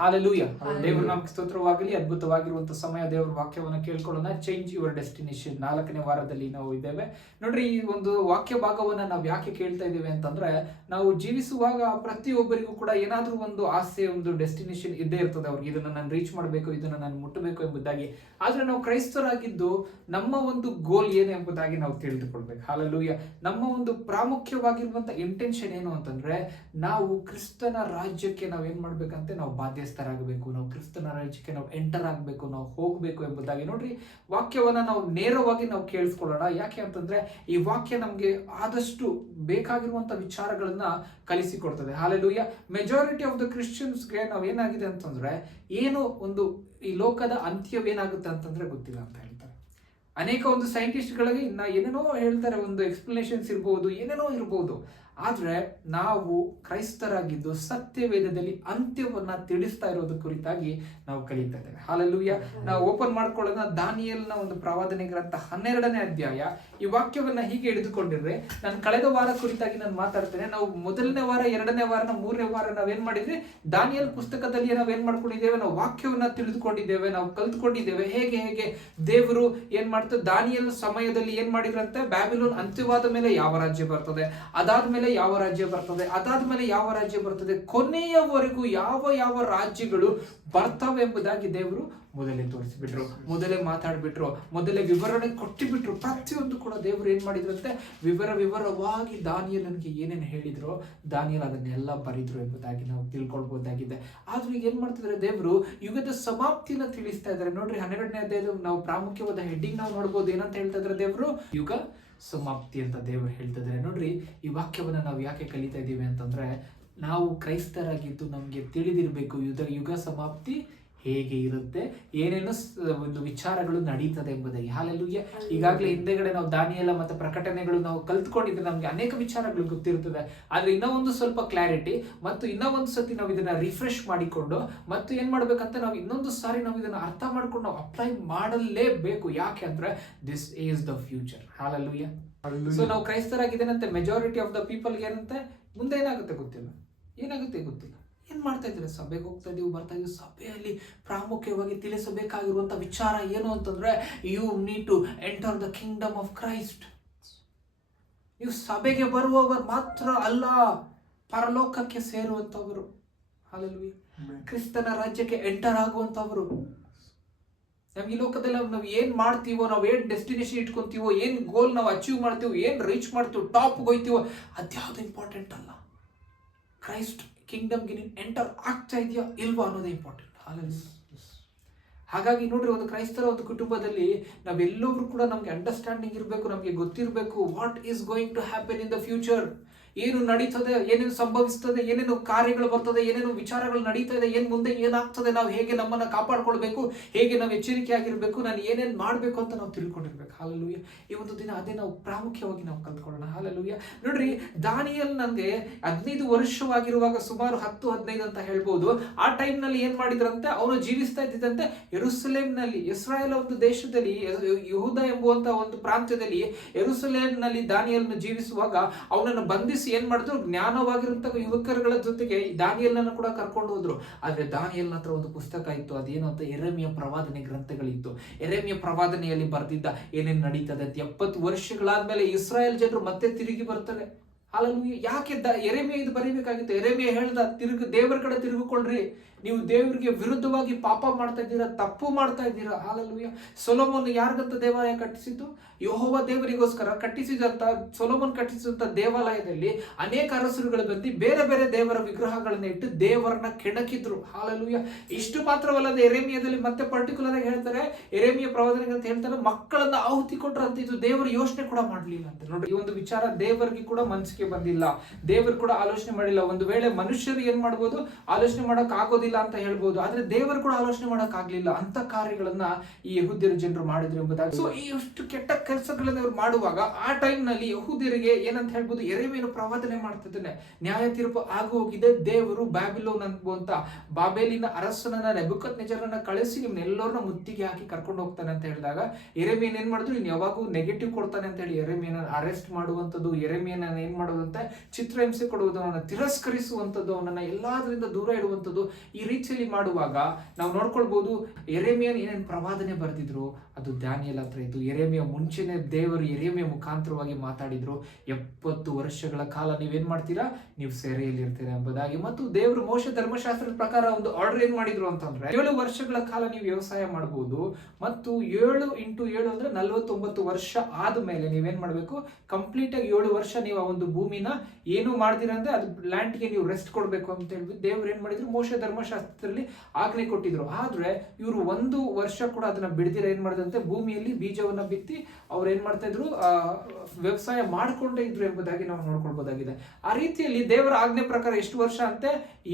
Hallelujah. ದೇವರು ನಮ್ಗೆ ಸ್ತೋತ್ರವಾಗಲಿ. ಅದ್ಭುತವಾಗಿರುವಂತಹ ಸಮಯ ದೇವರ ವಾಕ್ಯವನ್ನ ಕೇಳ್ಕೊಳ್ಳೋಣ. ಚೇಂಜ್ ಯುವರ್ ಡೆಸ್ಟಿನೇಷನ್ 4ನೇ ವಾರದಲ್ಲಿ ನಾವು ಇದ್ದೇವೆ. ನೋಡ್ರಿ, ಈ ಒಂದು ವಾಕ್ಯ ಭಾಗವನ್ನ ನಾವು ಯಾಕೆ ಕೇಳ್ತಾ ಇದ್ದೇವೆ ಅಂತಂದ್ರೆ, ನಾವು ಜೀವಿಸುವಾಗ ಪ್ರತಿಯೊಬ್ಬರಿಗೂ ಕೂಡ ಏನಾದ್ರೂ ಒಂದು ಆಸೆ, ಒಂದು ಡೆಸ್ಟಿನೇಷನ್ ಇದ್ದೇ ಇರ್ತದೆ ಅವ್ರಿಗೆ. ಇದನ್ನ ನಾನು ರೀಚ್ ಮಾಡಬೇಕು, ಇದನ್ನ ನಾನು ಮುಟ್ಟಬೇಕು ಎಂಬುದಾಗಿ. ಆದ್ರೆ ನಾವು ಕ್ರೈಸ್ತರಾಗಿದ್ದು ನಮ್ಮ ಒಂದು ಗೋಲ್ ಏನು ಎಂಬುದಾಗಿ ನಾವು ತಿಳಿದುಕೊಳ್ಬೇಕು. ಹಾಲೆಲೂಯ. ನಮ್ಮ ಒಂದು ಪ್ರಾಮುಖ್ಯವಾಗಿರುವಂತಹ ಇಂಟೆನ್ಷನ್ ಏನು ಅಂತಂದ್ರೆ, ನಾವು ಕ್ರಿಸ್ತನ ರಾಜ್ಯಕ್ಕೆ ನಾವು ಏನ್ ಮಾಡ್ಬೇಕಂತೆ, ನಾವು ಬಾಧ್ಯಸ್ಥರಾಗಬೇಕು, ನಾವು ಕ್ರಿಸ್ತನ ರಾಜ್ಯಕ್ಕೆ ನಾವು ಎಂಟರ್ ಆಗಬೇಕು, ನಾವು ಹೋಗಬೇಕು ಎಂಬುದಾಗಿ. ನೋಡ್ರಿ, ವಾಕ್ಯವನ್ನ ನಾವು ನೇರವಾಗಿ ನಾವು ಕೇಳಿಸ್ಕೊಳ್ಳೋಣ. ಯಾಕೆ ಅಂತಂದ್ರೆ ಈ ವಾಕ್ಯ ನಮ್ಗೆ ಆದಷ್ಟು ಬೇಕಾಗಿರುವಂತ ವಿಚಾರಗಳನ್ನ ಕಲಿಸಿಕೊಡ್ತದೆ. ಹಾಲೆಲೂಯ. ಮೆಜಾರಿಟಿ ಆಫ್ ದ ಕ್ರಿಶ್ಚಿಯನ್ಸ್ಗೆ ನಾವು ಏನಾಗಿದೆ ಅಂತಂದ್ರೆ, ಏನು ಒಂದು ಈ ಲೋಕದ ಅಂತ್ಯವೇನಾಗುತ್ತೆ ಅಂತಂದ್ರೆ ಗೊತ್ತಿಲ್ಲ ಅಂತ ಹೇಳ್ತಾರೆ. ಅನೇಕ ಒಂದು ಸೈಂಟಿಸ್ಟ್ಗಳಿಗೆ ಇನ್ನ ಏನೇನೋ ಹೇಳ್ತಾರೆ, ಒಂದು ಎಕ್ಸ್ಪ್ಲನೇಷನ್ಸ್ ಇರ್ಬೋದು, ಏನೇನೋ ಇರ್ಬೋದು. ಆದ್ರೆ ನಾವು ಕ್ರೈಸ್ತರಾಗಿದ್ದು ಸತ್ಯವೇದದಲ್ಲಿ ಅಂತ್ಯವನ್ನ ತಿಳಿಸ್ತಾ ಇರೋದು ಕುರಿತಾಗಿ ನಾವು ಕಲಿತಾ ಇದ್ದೇವೆ. ಹಾಲೆಲೂಯ. ನಾವು ಓಪನ್ ಮಾಡ್ಕೊಳ್ಳೋಣ ದಾನಿಯೇಲನ ಒಂದು ಪ್ರವಾದನೆ ಗ್ರಂಥ 12ನೇ ಅಧ್ಯಾಯ. ಈ ವಾಕ್ಯವನ್ನ ಹೀಗೆ ಹಿಡಿದುಕೊಂಡಿರ್ರೆ, ನಾನು ಕಳೆದ ವಾರ ಕುರಿತಾಗಿ ನಾನು ಮಾತಾಡ್ತೇನೆ. ನಾವು ಮೊದಲನೇ ವಾರ, 2ನೇ ವಾರ, 3ನೇ ವಾರ ನಾವೇನ್ ಮಾಡಿದ್ವಿ, ದಾನಿಯೇಲ್ ಪುಸ್ತಕದಲ್ಲಿ ನಾವೇನ್ ಮಾಡ್ಕೊಂಡಿದ್ದೇವೆ, ನಾವು ವಾಕ್ಯವನ್ನ ತಿಳಿದುಕೊಂಡಿದ್ದೇವೆ, ನಾವು ಕಲ್ತ್ಕೊಂಡಿದ್ದೇವೆ. ಹೇಗೆ ದೇವರು ಏನ್ ಮಾಡ್ತಾರೆ, ದಾನಿಯೇಲ್ ಸಮಯದಲ್ಲಿ ಏನ್ ಮಾಡಿದ್ರಂತೆ, ಬ್ಯಾಬಿಲೋನ್ ಅಂತ್ಯವಾದ ಮೇಲೆ ಯಾವ ರಾಜ್ಯ ಬರ್ತದೆ, ಅದಾದ್ಮೇಲೆ ಯಾವ ರಾಜ್ಯ ಬರ್ತದೆ, ಅದಾದ್ಮೇಲೆ ಯಾವ ರಾಜ್ಯ ಬರ್ತದೆ, ಕೊನೆಯವರೆಗೂ ಯಾವ ರಾಜ್ಯಗಳು ಬರ್ತವೆ ಎಂಬುದಾಗಿ ದೇವರು ಮೊದಲೇ ತೋರಿಸಿಬಿಟ್ರು, ಮೊದಲೇ ಮಾತಾಡ್ಬಿಟ್ರು, ಮೊದಲೇ ವಿವರಣೆ ಕೊಟ್ಟಿಬಿಟ್ರು. ಪ್ರತಿಯೊಂದು ಕೂಡ ದೇವರು ಏನ್ ಮಾಡಿದ್ರಂತೆ, ವಿವರವಾಗಿ ದಾನಿಯೇಲನಿಗೆ ಏನೇನು ಹೇಳಿದ್ರು, ದಾನಿಯೇಲ್ ಅದನ್ನೆಲ್ಲ ಬರಿದ್ರು ಎಂಬುದಾಗಿ ನಾವು ತಿಳ್ಕೊಳ್ಬಹುದಾಗಿದೆ. ಆದ್ರೂ ಈಗ ಏನ್ ಮಾಡ್ತಿದ್ರೆ, ದೇವರು ಯುಗದ ಸಮಾಪ್ತಿನ ತಿಳಿಸ್ತಾ ಇದ್ದಾರೆ. ನೋಡ್ರಿ, 12ನೇ ಅಧ್ಯಾಯದ ನಾವು ಪ್ರಾಮುಖ್ಯವಾದ ಹೆಡ್ಡಿಂಗ್ ನಾವು ನೋಡ್ಬೋದು. ಏನಂತ ಹೇಳ್ತಾ ಇದ್ರೆ ದೇವರು, ಯುಗ ಸಮಾಪ್ತಿ ಅಂತ ದೇವರು ಹೇಳ್ತಿದ್ದಾರೆ. ನೋಡ್ರಿ, ಈ ವಾಕ್ಯವನ್ನ ನಾವು ಯಾಕೆ ಕಲಿತಾ ಇದ್ದೀವಿ ಅಂತಂದ್ರೆ, ನಾವು ಕ್ರೈಸ್ತರಾಗಿದ್ದು ನಮ್ಗೆ ತಿಳಿದಿರ್ಬೇಕು ಯುಗ ಸಮಾಪ್ತಿ ಹೇಗೆ ಇರುತ್ತೆ, ಏನೇನು ಒಂದು ವಿಚಾರಗಳು ನಡೀತದೆ ಎಂಬುದಾಗಿ. ಹಾಲೆಲೂಯ. ಈಗಾಗಲೇ ಹಿಂದೆಗಡೆ ನಾವು ದಾನಿಯೇಲ ಮತ್ತು ಪ್ರಕಟಣೆಗಳು ನಾವು ಕಲ್ತ್ಕೊಂಡಿದ್ರೆ ನಮ್ಗೆ ಅನೇಕ ವಿಚಾರಗಳು ಗೊತ್ತಿರ್ತದೆ. ಆದ್ರೆ ಇನ್ನೂ ಒಂದು ಸ್ವಲ್ಪ ಕ್ಲಾರಿಟಿ ಮತ್ತು ಇನ್ನೂ ಒಂದು ಸತಿ ನಾವು ಇದನ್ನ ರಿಫ್ರೆಶ್ ಮಾಡಿಕೊಂಡು ಮತ್ತು ಏನ್ ಮಾಡ್ಬೇಕಂತ ನಾವು ಇನ್ನೊಂದು ಸಾರಿ ನಾವು ಇದನ್ನ ಅರ್ಥ ಮಾಡ್ಕೊಂಡು ನಾವು ಅಪ್ಲೈ ಮಾಡಲೇಬೇಕು. ಯಾಕೆ ಅಂದ್ರೆ this is the future. Hallelujah. So ನಾವು ಕ್ರೈಸ್ತರಾಗಿದ್ದೇನಂತೆ ಮೆಜಾರಿಟಿ ಆಫ್ ದ ಪೀಪಲ್ ಏನಂತೆ, ಮುಂದೆ ಏನಾಗುತ್ತೆ ಗೊತ್ತಿಲ್ಲ, ಗೊತ್ತಿಲ್ಲ. ಏನ್ ಮಾಡ್ತಾ ಇದ್ರೆ, ಸಭೆಗೆ ಹೋಗ್ತಾ ಇದೀವಿ, ಬರ್ತಾ ಇದೀವಿ. ಸಭೆಯಲ್ಲಿ ಪ್ರಾಮುಖ್ಯವಾಗಿ ತಿಳಿಸಬೇಕಾಗಿರುವಂತ ವಿಚಾರ ಏನು ಅಂತಂದ್ರೆ, you need to enter the kingdom of Christ. ನೀವು ಸಭೆಗೆ ಬರುವವರು ಮಾತ್ರ ಅಲ್ಲ, ಪರಲೋಕಕ್ಕೆ ಸೇರುವಂತವರು. ಹಾಲೆಲೂಯ. ಕ್ರಿಸ್ತನ ರಾಜ್ಯಕ್ಕೆ ಎಂಟರ್ ಆಗುವಂತವರು. ನಮ್ಗೆ ಈ ಲೋಕದಲ್ಲಿ ನಾವು ಏನ್ ಮಾಡ್ತೀವೋ, ನಾವು ಏನ್ ಡೆಸ್ಟಿನೇಷನ್ ಇಟ್ಕೊಂತೀವೋ, ಏನ್ ಗೋಲ್ ನಾವು ಅಚೀವ್ ಮಾಡ್ತೀವೋ, ಏನ್ ರೀಚ್ ಮಾಡ್ತೀವೋ, ಟಾಪ್ ಹೋಯ್ತೀವೋ, ಅದ್ಯಾವುದು ಇಂಪಾರ್ಟೆಂಟ್ ಅಲ್ಲ. ಕ್ರೈಸ್ಟ್ ಕಿಂಗ್ಡಮ್ಗೆ ನೀನು ಎಂಟರ್ ಆಗ್ತಾ ಇದೆಯಾ ಇಲ್ವಾ ಅನ್ನೋದೇ ಇಂಪಾರ್ಟೆಂಟ್. ಹಾಗಾಗಿ ನೋಡ್ರಿ, ಒಂದು ಕ್ರೈಸ್ತರ ಒಂದು ಕುಟುಂಬದಲ್ಲಿ ನಾವೆಲ್ಲರೂ ಕೂಡ ನಮ್ಗೆ ಅಂಡರ್ಸ್ಟ್ಯಾಂಡಿಂಗ್ ಇರಬೇಕು, ನಮ್ಗೆ ಗೊತ್ತಿರಬೇಕು what is going to happen in the future. ಏನು ನಡೀತದೆ, ಏನೇನು ಸಂಭವಿಸ್ತದೆ, ಏನೇನು ಕಾರ್ಯಗಳು ಬರ್ತದೆ, ಏನೇನು ವಿಚಾರಗಳು ನಡೀತಾ ಇದೆ, ಏನ್ ಮುಂದೆ ಏನಾಗ್ತದೆ, ನಾವು ಹೇಗೆ ನಮ್ಮನ್ನ ಕಾಪಾಡ್ಕೊಳ್ಬೇಕು, ಹೇಗೆ ನಾವು ಎಚ್ಚರಿಕೆ ಆಗಿರ್ಬೇಕು, ನಾನು ಏನೇನ್ ಮಾಡ್ಬೇಕು ಅಂತ ನಾವು ತಿಳ್ಕೊಂಡಿರ್ಬೇಕು. ಹಾಲೆಲೂಯ. ಈ ಒಂದು ದಿನ ಅದೇ ನಾವು ಪ್ರಾಮುಖ್ಯವಾಗಿ ನಾವು ಕಲ್ತ್ಕೊಳ್ಳೋಣ. ಹಾಲೆಲೂಯ. ನೋಡ್ರಿ, ದಾನಿಯೇಲ್ ನನಗೆ 15 ವರ್ಷವಾಗಿರುವಾಗ, ಸುಮಾರು 10-15 ಅಂತ ಹೇಳ್ಬೋದು, ಆ ಟೈಮ್ ನಲ್ಲಿ ಏನ್ ಮಾಡಿದ್ರಂತೆ, ಅವನು ಜೀವಿಸ್ತಾ ಇದ್ದಿದ್ದಂತೆ ಯೆರೂಸಲೇಮ್ ನಲ್ಲಿ, ಇಸ್ರಾಯೇಲ್ ಒಂದು ದೇಶದಲ್ಲಿ, ಯೆಹೂದ ಎಂಬುವಂತ ಒಂದು ಪ್ರಾಂತ್ಯದಲ್ಲಿ, ಯೆರೂಸಲೇಮ್ ನಲ್ಲಿ ದಾನಿಯೇಲನ್ನು ಜೀವಿಸುವಾಗ ಅವನನ್ನು ಬಂಧಿಸಿ ಏನ್ ಮಾಡಿದ್ರು, ಜ್ಞಾನವಾಗಿರುವಂತಹ ಯುವಕರುಗಳ ಜೊತೆಗೆ ದಾನಿಯೇಲನನ್ನು ಕೂಡ ಕರ್ಕೊಂಡು ಹೋದ್ರು. ಆದ್ರೆ ದಾನಿಯೇಲನ ಹತ್ರ ಒಂದು ಪುಸ್ತಕ ಇತ್ತು, ಅದೇನು ಅಂತ, ಯೆರೆಮೀಯ ಪ್ರವಾದನೆ ಗ್ರಂಥಗಳಿತ್ತು. ಯೆರೆಮೀಯ ಪ್ರವಾದನೆಯಲ್ಲಿ ಬರ್ದಿದ್ದ ಏನೇನು ನಡೀತದೆ ಅಂತ. 70 ವರ್ಷಗಳಾದ್ಮೇಲೆ ಇಸ್ರಾಯೇಲ್ ಜನರು ಮತ್ತೆ ತಿರುಗಿ ಬರ್ತಾರೆ. ಹಾಲೆಲೂಯ. ಯಾಕೆ ಯೆರೆಮೀಯ ಇದು ಬರೀಬೇಕಾಗಿತ್ತು? ಯೆರೆಮೀಯ ಹೇಳ್ದ, ದೇವರ ಕಡೆ ತಿರುಗಿಕೊಳ್ಳ್ರಿ, ನೀವು ದೇವರಿಗೆ ವಿರುದ್ಧವಾಗಿ ಪಾಪ ಮಾಡ್ತಾ ಇದ್ದೀರಾ, ತಪ್ಪು ಮಾಡ್ತಾ ಇದ್ದೀರಾ. ಹಾಲೆಲೂಯ. ಸೊಲೊಮೋನ್ ಯಾರಿಗಂತ ದೇವಾಲಯ ಕಟ್ಟಿಸಿದ್ದು? ಯೆಹೋವ ದೇವರಿಗೋಸ್ಕರ ಕಟ್ಟಿಸಿದಂತ, ಸೊಲೊಮೋನ್ ಕಟ್ಟಿಸಿದಂತ ದೇವಾಲಯದಲ್ಲಿ ಅನೇಕ ಅರಸರುಗಳು ಬಂದು ಬೇರೆ ಬೇರೆ ದೇವರ ವಿಗ್ರಹಗಳನ್ನ ಇಟ್ಟು ದೇವರನ್ನ ಕೆಣಕಿದ್ರು. ಹಾಲೆಲೂಯ. ಇಷ್ಟು ಮಾತ್ರವಲ್ಲದೆ ಯೆರೆಮೀಯದಲ್ಲಿ ಮತ್ತೆ ಪರ್ಟಿಕ್ಯುಲರ್ ಆಗಿ ಹೇಳ್ತಾರೆ, ಯೆರೆಮೀಯ ಪ್ರವಾದನೆ ಅಂತ ಹೇಳ್ತಾರೆ, ಮಕ್ಕಳನ್ನ ಆಹುತಿ ಕೊಟ್ರಂತ. ಇದು ದೇವರು ಯೋಚನೆ ಕೂಡ ಮಾಡಲಿಲ್ಲ ಅಂತ. ನೋಡಿ, ಈ ಒಂದು ವಿಚಾರ ದೇವರಿಗೆ ಕೂಡ ಮನಸ್ಸಿಗೆ ಬಂದಿಲ್ಲ, ದೇವರು ಕೂಡ ಆಲೋಚನೆ ಮಾಡಿಲ್ಲ. ಒಂದು ವೇಳೆ ಮನುಷ್ಯರು ಏನ್ ಮಾಡ್ಬೋದು, ಆಲೋಚನೆ ಮಾಡಕ್ ಆಗೋದಿಲ್ಲ ಅಂತ ಹೇಳ್ಬೋದು, ಆದ್ರೆ ದೇವರು ಕೂಡ ಆಲೋಚನೆ ಮಾಡಕ್ ಆಗ್ಲಿಲ್ಲ. ಅಂತ ಕಾರ್ಯಗಳನ್ನ ಈ ಯೆಹೂದ್ಯರ ಜನರು ಮಾಡಿದ್ರು ಎಂಬುದಾಗಿ. ಸೊ ಈ ಅಷ್ಟು ಕೆಟ್ಟ ಕೆಲಸಗಳನ್ನ ಇವ್ರು ಮಾಡುವಾಗ ಆ ಟೈಮ್ ನಲ್ಲಿ ಯೆಹೂದ್ಯರಿಗೆ ಏನಂತ ಹೇಳ್ಬೋದು, ಯೆರೆಮೀಯನು ಪ್ರವಾದನೆ ಮಾಡ್ತಿದ್ದಾನೆ, ನ್ಯಾಯ ತೀರ್ಪು ಆಗಿ ಹೋಗಿದೆ, ದೇವರು ಬ್ಯಾಬಿಲೋನ್ ಅನ್ನುವಂತ ಬಾಬೇಲಿನ ಅರಸನನ್ನ ನೆಬೂಕದ್ನೆಚ್ಚರನನ್ನ ಕಳಿಸಿ ನಿಮ್ನೆಲ್ಲರನ್ನ ಮುತ್ತಿಗೆ ಹಾಕಿ ಕರ್ಕೊಂಡು ಹೋಗ್ತಾನೆ ಅಂತ ಹೇಳಿದಾಗ, ಯೆರೆಮೀಯನ್ ಏನ್ ಮಾಡಿದ್ರು, ಇನ್ ಯಾವಾಗೂ ನೆಗೆಟಿವ್ ಕೊಡ್ತಾನೆ ಅಂತ ಹೇಳಿ ಯೆರೆಮೀಯನ ಅರೆಸ್ಟ್ ಮಾಡುವಂತದ್ದು, ಯೆರೆಮೀಯನ ಏನ್ ಮಾಡೋದಂತೆ, ಚಿತ್ರಹಿಂಸೆ ಕೊಡುವುದು, ಅವನನ್ನು ತಿರಸ್ಕರಿಸುವಂಥದ್ದು, ಅವನನ್ನು ಎಲ್ಲದರಿಂದ ದೂರ ಇಡುವಂಥದ್ದು. ಈ ರೀತಿಯಲ್ಲಿ ಮಾಡುವಾಗ ನಾವು ನೋಡ್ಕೊಳ್ಬಹುದು ಯೆರೆಮೀಯನು ಏನೇನು ಪ್ರವಾದನೆ ಬರೆದಿದ್ರು ಅದು ದಾನಿಯೇಲ ಹತ್ರ ಇತ್ತು. ಯೆರೆಮೀಯ ಮುಂಚೆನೆ ದೇವರು ಯೆರೆಮೀಯ ಮುಖಾಂತರವಾಗಿ ಮಾತಾಡಿದ್ರು, 70 ವರ್ಷಗಳ ಕಾಲ ನೀವೇನ್ ಮಾಡ್ತೀರಾ, ನೀವು ಸೆರೆಯಲ್ಲಿ ಇರ್ತೀರಾ ಎಂಬುದಾಗಿ. ಮತ್ತು ದೇವರು ಮೋಶೆ ಧರ್ಮಶಾಸ್ತ್ರದ ಪ್ರಕಾರ ಒಂದು ಆರ್ಡರ್ ಏನ್ ಮಾಡಿದ್ರು ಅಂತಂದ್ರೆ 7 ವರ್ಷಗಳ ಕಾಲ ನೀವು ವ್ಯವಸಾಯ ಮಾಡಬಹುದು, ಮತ್ತು 7 × 7 ಅಂದ್ರೆ 49 ವರ್ಷ ಆದ್ಮೇಲೆ ನೀವೇನ್ ಮಾಡ್ಬೇಕು, ಕಂಪ್ಲೀಟ್ ಆಗಿ 7 ವರ್ಷ ನೀವು ಆ ಒಂದು ಭೂಮಿನ ಏನು ಮಾಡ್ದಿರಂದ್ರೆ ಅದು ಲ್ಯಾಂಡ್ಗೆ ನೀವು ರೆಸ್ಟ್ ಕೊಡ್ಬೇಕು ಅಂತ ಹೇಳಿ ದೇವ್ರು ಏನ್ ಮಾಡಿದ್ರು, ಮೋಶೆ ಧರ್ಮಶಾಸ್ತ್ರದಲ್ಲಿ ಆಜ್ಞೆ ಕೊಟ್ಟಿದ್ರು. ಆದ್ರೆ ಇವರು 1 ವರ್ಷ ಕೂಡ ಅದನ್ನ ಬಿಡದಿರ ಏನ್ ಮಾಡಿದಂತೆ ಭೂಮಿಯಲ್ಲಿ ಬೀಜವನ್ನ ಬಿತ್ತಿ ಅವ್ರು ಏನ್ ಮಾಡ್ತಾ ಇದ್ರು, ವ್ಯವಸಾಯ ಮಾಡ್ಕೊಂಡೇ ಇದ್ರು ಎಂಬುದಾಗಿ ನಾವು ನೋಡ್ಕೊಳ್ಬಹುದಾಗಿದೆ. ಆ ರೀತಿಯಲ್ಲಿ ದೇವರ ಆಜ್ಞೆ ಪ್ರಕಾರ ಎಷ್ಟು ವರ್ಷ ಅಂತೆ,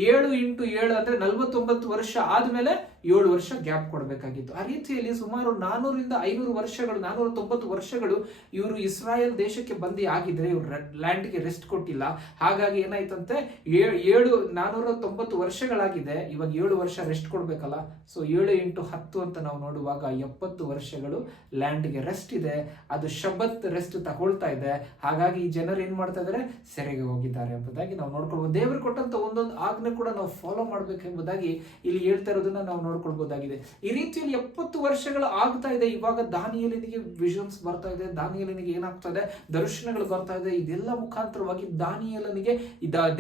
7 × 7 ಅಂದ್ರೆ 49 ವರ್ಷ ಆದ್ಮೇಲೆ 7 ವರ್ಷ ಗ್ಯಾಪ್ ಕೊಡಬೇಕಾಗಿತ್ತು. ಆ ರೀತಿಯಲ್ಲಿ ಸುಮಾರು 400 ರಿಂದ 500 ವರ್ಷಗಳು, 490 ವರ್ಷಗಳು ಇವರು ಇಸ್ರಾಯೇಲ್ ದೇಶಕ್ಕೆ ಬಂದಿ ಆಗಿದ್ರೆ ಇವ್ರು ಲ್ಯಾಂಡ್ಗೆ ರೆಸ್ಟ್ ಕೊಟ್ಟಿಲ್ಲ. ಹಾಗಾಗಿ ಏನಾಯ್ತಂತೆ, 490 ವರ್ಷಗಳಾಗಿದೆ, ಇವಾಗ 7 ವರ್ಷ ರೆಸ್ಟ್ ಕೊಡ್ಬೇಕಲ್ಲ. ಸೊ 7 × 10 ಅಂತ ನಾವು ನೋಡುವಾಗ 70 ವರ್ಷಗಳು ಲ್ಯಾಂಡ್ಗೆ ರೆಸ್ಟ್ ಇದೆ, ಅದು ಶಬತ್ ರೆಸ್ಟ್ ತಗೊಳ್ತಾ ಇದೆ. ಹಾಗಾಗಿ ಈ ಜನರು ಏನ್ ಮಾಡ್ತಾ ಇದಾರೆ, ಸೆರೆಗೆ ಹೋಗಿದ್ದಾರೆ ಎಂಬುದಾಗಿ ನಾವು ನೋಡ್ಕೊಳ್ಬಹುದು. ದೇವರು ಕೊಟ್ಟಂತ ಒಂದೊಂದು ಆಜ್ಞೆ ಕೂಡ ನಾವು ಫಾಲೋ ಮಾಡ್ಬೇಕು ಎಂಬುದಾಗಿ ಇಲ್ಲಿ ಹೇಳ್ತಾ ಇರೋದನ್ನ ನಾವು ನೋಡ್ಕೊಳ್ಬಹುದಾಗಿದೆ. ಈ ರೀತಿಯಲ್ಲಿ 70 ವರ್ಷಗಳು ಆಗ್ತಾ ಇದೆ. ಇವಾಗ ದಾನಿಯೇಲನಿಗೆ ವಿಷನ್ಸ್ ಬರ್ತಾ ಇದೆ, ದಾನಿಯೇಲನಿಗೆ ಏನಾಗ್ತಾ ಇದೆ, ದರ್ಶನಗಳು ಬರ್ತಾ ಇದೆ. ಇದೆಲ್ಲ ಮುಖಾಂತರವಾಗಿ ದಾನಿಯೇಲನಿಗೆ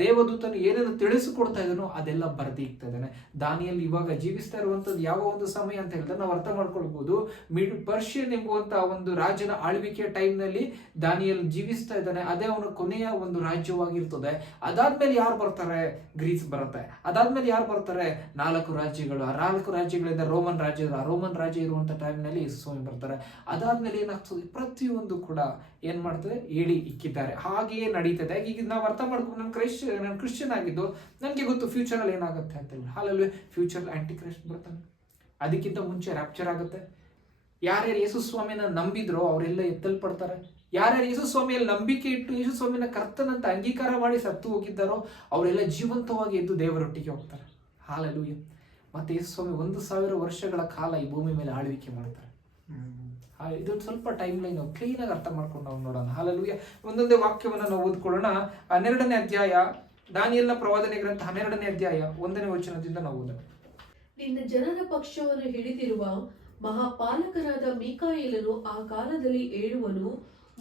ದೇವದೂತನು ಏನೇನು ತಿಳಿಸಿಕೊಡ್ತಾ ಇದನೋ ಅದೆಲ್ಲ ಬರ್ದಿಗ್ತಾ ಇದ್ದಾನೆ. ದಾನಿಯೇಲ್ ಇವಾಗ ಜೀವಿಸ್ತಾ ಇರುವಂತದ್ದು ಯಾವ ಒಂದು ಸಮಯ ಅಂತ ಹೇಳಿದ್ರೆ ನಾವು ಅರ್ಥ ಮಾಡ್ಕೊಳ್ಬಹುದು, ಪರ್ಷಿಯನ್ ಎಂಬುವಂತ ಒಂದು ರಾಜನ ಆಳ್ವಿಕೆಯ ಟೈಮ್ ನಲ್ಲಿ ದಾನಿಯೇಲ್ ಜೀವಿಸ್ತಾ ಇದ್ದಾನೆ. ಅದೇ ಅವನ ಕೊನೆಯ ಒಂದು ರಾಜ್ಯವಾಗಿರ್ತದೆ. ಅದಾದ್ಮೇಲೆ ಯಾರು ಬರ್ತಾರೆ, ಗ್ರೀಸ್ ಬರುತ್ತೆ. ಅದಾದ್ಮೇಲೆ ಯಾರು ಬರ್ತಾರೆ, 4 ರಾಜ್ಯಗಳು. ಆ 4 ರಾಜ್ಯಗಳಿಂದ ರೋಮನ್ ರಾಜ್ಯ ಇರುವಂತ ಟೈಮ್ ನಲ್ಲಿ ಸ್ವಾಮಿ ಬರ್ತಾರೆ. ಅದಾದ್ಮೇಲೆ ಏನಾಗ್ತದೆ, ಪ್ರತಿಯೊಂದು ಕೂಡ ಏನ್ ಮಾಡ್ತದೆ, ಹೇಳಿ ಇಕ್ಕಿದ್ದಾರೆ. ಹಾಗೆಯೇ ನಡೀತದೆ. ಈಗ ನಾವು ಅರ್ಥ ಮಾಡ್ಕೊಂಡು ನಾನು ಕ್ರಿಶ್ಚಿಯನ್ ಆಗಿದ್ದು ನನಗೆ ಗೊತ್ತು ಫ್ಯೂಚರ್ ಅಲ್ಲಿ ಏನಾಗುತ್ತೆ ಅಂತ ಹೇಳಿ. ಹಾಲಲ್ಲಿ ಫ್ಯೂಚರ್ ಆಂಟಿ ಕ್ರೈಸ್ಟ್ ಬರ್ತಾನೆ, ಅದಕ್ಕಿಂತ ಮುಂಚೆ ರ್ಯಾಪ್ಚರ್ ಆಗುತ್ತೆ. ಯಾರ್ಯಾರು ಯೇಸು ಸ್ವಾಮಿನ ನಂಬಿದ್ರೋ ಅವರೆಲ್ಲ ಎತ್ತಲ್ಪಡ್ತಾರೆ. ಯಾರ್ಯಾರು ಯೇಸು ಸ್ವಾಮಿಯಲ್ಲಿ ನಂಬಿಕೆ ಇಟ್ಟು ಯೇಸು ಸ್ವಾಮಿನ ಕರ್ತನಂತ ಅಂಗೀಕಾರ ಮಾಡಿ ಸತ್ತು ಹೋಗಿದ್ದಾರೋ ಅವರೆಲ್ಲ ಜೀವಂತವಾಗಿ ಎದ್ದು ದೇವರೊಟ್ಟಿಗೆ ಹೋಗ್ತಾರೆ. ಹಾಲೆಲೂಯ. ಮತ್ತೆ ಯೇಸು ಸ್ವಾಮಿ 1000 ವರ್ಷಗಳ ಕಾಲ ಈ ಭೂಮಿ ಮೇಲೆ ಆಳ್ವಿಕೆ ಮಾಡ್ತಾರೆ. ಇದೊಂದು ಸ್ವಲ್ಪ ಟೈಮ್ ಲೈನ್ ಕ್ಲೀನ್ ಆಗಿ ಅರ್ಥ ಮಾಡ್ಕೊಂಡು ನಾವು ನೋಡೋಣ. ಹಾಲೆಲೂಯ. ಒಂದೊಂದೇ ವಾಕ್ಯವನ್ನ ನಾವು ಓದ್ಕೊಳ್ಳೋಣ. 12ನೇ ಅಧ್ಯಾಯ, ದಾನಿಯೇಲನ ಪ್ರವಾದನೆ ಗ್ರಂಥ 12ನೇ ಅಧ್ಯಾಯ 1ನೇ ವಚನದಿಂದ ನಾವು ಓದೋಣ. ನಿನ್ನ ಜನರ ಪಕ್ಷವನ್ನು ಹಿಡಿದಿರುವ ಮಹಾಪಾಲಕನಾದ ಮೀಕಾಯೇಲನು ಆ ಕಾಲದಲ್ಲಿ ಏಳುವನು.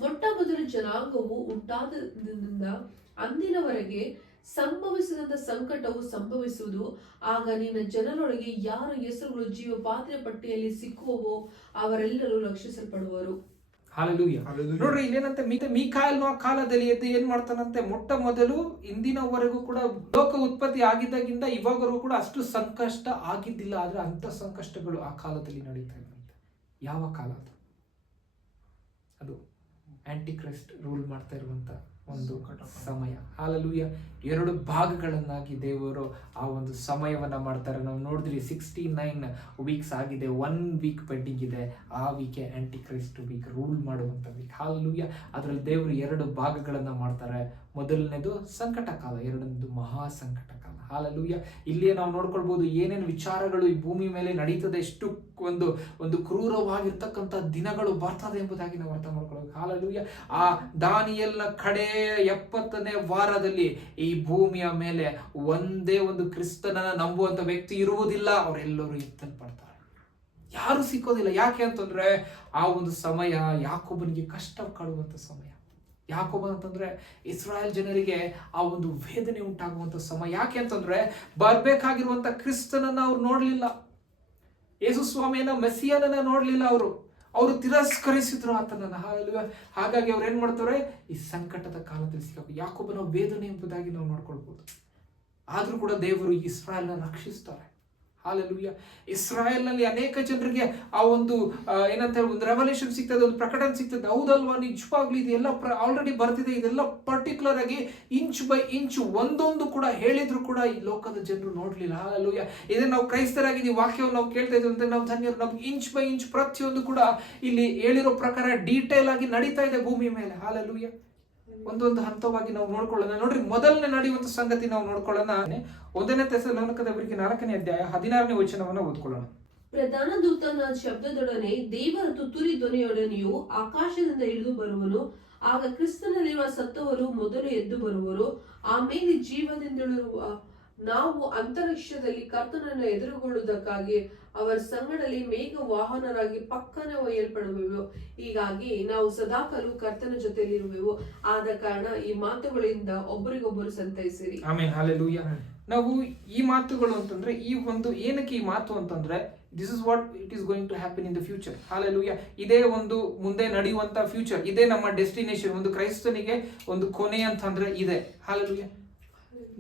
ಮೊಟ್ಟ ಮೊದಲು ಜನಾಂಗವು ಉಂಟಾದದಿಂದ ಅಂದಿನವರೆಗೆ ಸಂಭವಿಸಿದಂತ ಸಂಕಟವು ಸಂಭವಿಸುವುದು. ಆಗ ನಿನ್ನ ಜನರೊಳಗೆ ಯಾರ ಹೆಸರುಗಳು ಜೀವ ಪಾತ್ರೆ ಪಟ್ಟಿಯಲ್ಲಿ ಸಿಕ್ಕುವವೋ ಅವರೆಲ್ಲರೂ ರಕ್ಷಿಸಲ್ಪಡುವರು. ಹಾಲೆಲೂಯ. ನೋಡ್ರಿ ಇಲ್ಲೇನಂತೆ, ಮೀಕಾಯೇಲನ ಕಾಲದಲ್ಲಿ ಎದ್ದು ಏನ್ ಮಾಡ್ತಾನಂತೆ, ಮೊಟ್ಟ ಮೊದಲು ಇಂದಿನವರೆಗೂ ಕೂಡ ಲೋಕ ಉತ್ಪತ್ತಿ ಆಗಿದ್ದಾಗಿಂದ ಇವಾಗವರೆಗೂ ಕೂಡ ಅಷ್ಟು ಸಂಕಷ್ಟ ಆಗಿದ್ದಿಲ್ಲ. ಆದ್ರೆ ಅಂತ ಸಂಕಷ್ಟಗಳು ಆ ಕಾಲದಲ್ಲಿ ನಡೀತಾ ಇದ್ದಂತೆ. ಯಾವ ಕಾಲ ಅದು ಆಂಟಿ ಕ್ರೈಸ್ಟ್ ರೂಲ್ ಮಾಡ್ತಾ ಇರುವಂತ ಒಂದು ಸಮಯ. ಹಾಲೆಲೂಯ. 2 ಭಾಗಗಳನ್ನಾಗಿ ದೇವರು ಆ ಒಂದು ಸಮಯವನ್ನ ಮಾಡ್ತಾರೆ. ನಾವು ನೋಡಿದ್ರಿ 69 ವೀಕ್ಸ್ ಆಗಿದೆ, 1 ವೀಕ್ ಪೆಂಡಿಂಗ್ ಇದೆ. ಆ ವೀಕೆ ಆಂಟಿ ಕ್ರೈಸ್ಟ್ ವೀಕ್, ರೂಲ್ ಮಾಡುವಂತ ವೀಕ್. ಹಾಲೆಲೂಯ. ಅದರಲ್ಲಿ ದೇವರು 2 ಭಾಗಗಳನ್ನ ಮಾಡ್ತಾರೆ. ಮೊದಲನೇದು ಸಂಕಟ ಕಾಲ, ಎರಡನೇದು ಮಹಾ ಸಂಕಟ ಕಾಲ. ಹಾಲೆಲೂಯ. ಇಲ್ಲಿಯೇ ನಾವು ನೋಡ್ಕೊಳ್ಬಹುದು ಏನೇನು ವಿಚಾರಗಳು ಈ ಭೂಮಿ ಮೇಲೆ ನಡೀತದೆ, ಎಷ್ಟು ಒಂದು ಕ್ರೂರವಾಗಿರ್ತಕ್ಕಂಥ ದಿನಗಳು ಬರ್ತದೆ ಎಂಬುದಾಗಿ ನಾವು ಅರ್ಥ ಮಾಡ್ಕೊಳ್ಬೇಕು. ಹಾಲೆಲೂಯ. ಆ ದಾನಿಯೇಲನ ಕಡೆ 70ನೇ ವಾರದಲ್ಲಿ ಈ ಭೂಮಿಯ ಮೇಲೆ ಒಂದೇ ಒಂದು ಕ್ರಿಸ್ತನನ್ನ ನಂಬುವಂತ ವ್ಯಕ್ತಿ ಇರುವುದಿಲ್ಲ. ಅವರೆಲ್ಲರೂ ಎತ್ತಲ್ಪಡ್ತಾರೆ, ಯಾರು ಸಿಕ್ಕೋದಿಲ್ಲ. ಯಾಕೆ ಅಂತಂದ್ರೆ ಆ ಒಂದು ಸಮಯ ಯಾಕೋಬನಿಗೆ ಕಷ್ಟ ಕಾಡುವಂತ ಸಮಯ. ಯಾಕೋಬ ಅಂತಂದ್ರೆ ಇಸ್ರಾಯೇಲ್ ಜನರಿಗೆ ಆ ಒಂದು ವೇದನೆ ಉಂಟಾಗುವಂತ ಸಮಯ. ಯಾಕೆ ಅಂತಂದ್ರೆ ಬರ್ಬೇಕಾಗಿರುವಂತ ಕ್ರಿಸ್ತನನ್ನ ಅವ್ರು ನೋಡ್ಲಿಲ್ಲ, ಯೇಸು ಸ್ವಾಮಿಯನ್ನ ಮೆಸ್ಸಿಯನನ್ನ ನೋಡ್ಲಿಲ್ಲ. ಅವರು ತಿರಸ್ಕರಿಸಿದ್ರು ಆತನನ್ನ. ಹಾಗಾಗಿ ಅವ್ರು ಏನ್ ಮಾಡ್ತಾರೆ, ಈ ಸಂಕಟದ ಕಾಲದಲ್ಲಿ ಸಿಕ್ಕ ಯಾಕೋಬನ ವೇದನೆ ಎಂಬುದಾಗಿ ನಾವು ನೋಡ್ಕೊಳ್ಬಹುದು. ಆದ್ರೂ ಕೂಡ ದೇವರು ಇಸ್ರಾಯೇಲ್ನ ರಕ್ಷಿಸ್ತಾರೆ. ಹಾಲೆಲೂಯ. ಇಸ್ರಾಯೇಲ್ ನಲ್ಲಿ ಅನೇಕ ಜನರಿಗೆ ಆ ಒಂದು ಏನಂತ ಹೇಳಿ ಒಂದು ರೆವಲ್ಯೂಷನ್ ಸಿಗ್ತದೆ, ಒಂದು ಪ್ರಕಟಣೆ ಸಿಗ್ತದೆ. ಹೌದಲ್ವಾ, ನಿಜವಾಗ್ಲೂ ಇದೆಲ್ಲ ಆಲ್ರೆಡಿ ಬರ್ತಿದೆ. ಇದೆಲ್ಲ ಪರ್ಟಿಕ್ಯುಲರ್ ಆಗಿ ಇಂಚ್ ಬೈ ಇಂಚ್ ಒಂದೊಂದು ಕೂಡ ಹೇಳಿದ್ರು ಕೂಡ ಈ ಲೋಕದ ಜನರು ನೋಡ್ಲಿಲ್ಲ. ಹಾಲೆಲೂಯ. ಇದನ್ನ ನಾವು ಕ್ರೈಸ್ತರಾಗಿ ವಾಕ್ಯವನ್ನು ನಾವು ಕೇಳ್ತಾ ಇದ್ವಿ ಅಂತ ನಾವು ಧನ್ಯರು. ನಮ್ಗೆ ಇಂಚ್ ಬೈ ಇಂಚ್ ಪ್ರತಿಯೊಂದು ಕೂಡ ಇಲ್ಲಿ ಹೇಳಿರೋ ಪ್ರಕಾರ ಡೀಟೇಲ್ ಆಗಿ ನಡೀತಾ ಇದೆ ಭೂಮಿ ಮೇಲೆ. ಹಾಲೆಲೂಯ. ಒಂದೊಂದು ಹಂತವಾಗಿ ನಾವು ನೋಡ್ಕೊಳ್ಳೋಣ. ನೋಡ್ರಿ, ಮೊದಲನೇ ನಡೆಯುವಂತ ಸಂಗತಿ ನಾವು ನೋಡ್ಕೊಳ್ಳೋಣ. 1ನೇ ಥೆಸಲೋನಿಕದವರಿಗೆ 4ನೇ ಅಧ್ಯಾಯ 16ನೇ ವಚನವನ್ನ ಓದ್ಕೊಳ್ಳೋಣ. ಪ್ರಧಾನ ದೂತನ ಶಬ್ದದೊಡನೆ ದೇವರ ತುತ್ತೂರಿ ಧ್ವನಿಯೊಡನೆಯೂ ಆಕಾಶದಿಂದ ಇಳಿದು ಬರುವನು. ಆಗ ಕ್ರಿಸ್ತನಲ್ಲಿರುವ ಸತ್ತವರು ಮೊದಲು ಎದ್ದು ಬರುವರು, ಆಮೇಲೆ ಜೀವದಿಂದಿರುವ ನಾವು ಅಂತರಿಕ್ಷದಲ್ಲಿ ಕರ್ತನನ್ನು ಎದುರುಗೊಳ್ಳುವುದಕ್ಕಾಗಿ ಅವರ ಸಂಗಡಲಿ ಮೇಘ ವಾಹನರಾಗಿ ಪಕ್ಕನೆ ಒಯ್ಯಲ್ಪಡುವೆವು. ಹೀಗಾಗಿ ನಾವು ಸದಾಕಾಲೂ ಕರ್ತನ ಜೊತೆಯಲ್ಲಿರುವೆವು. ಆದ ಕಾರಣ ಈ ಮಾತುಗಳಿಂದ ಒಬ್ಬರಿಗೊಬ್ಬರು ಸಂತೈಸಿರಿ. Amen, hallelujah. ನಾವು ಈ ಮಾತುಗಳು ಅಂತಂದ್ರೆ ಈ ಒಂದು ಏನಕ್ಕೆ ಈ ಮಾತು ಅಂತಂದ್ರೆ this is what it is going to happen in the future. Hallelujah. ಇದೇ ಒಂದು ಮುಂದೆ ನಡೆಯುವಂತ ಫ್ಯೂಚರ್, ಇದೇ ನಮ್ಮ ಡೆಸ್ಟಿನೇಷನ್. ಒಂದು ಕ್ರೈಸ್ತನಿಗೆ ಒಂದು ಕೊನೆ ಅಂತಂದ್ರೆ ಇದೆ. ಹಲ್ಲೆಲೂಯಾ.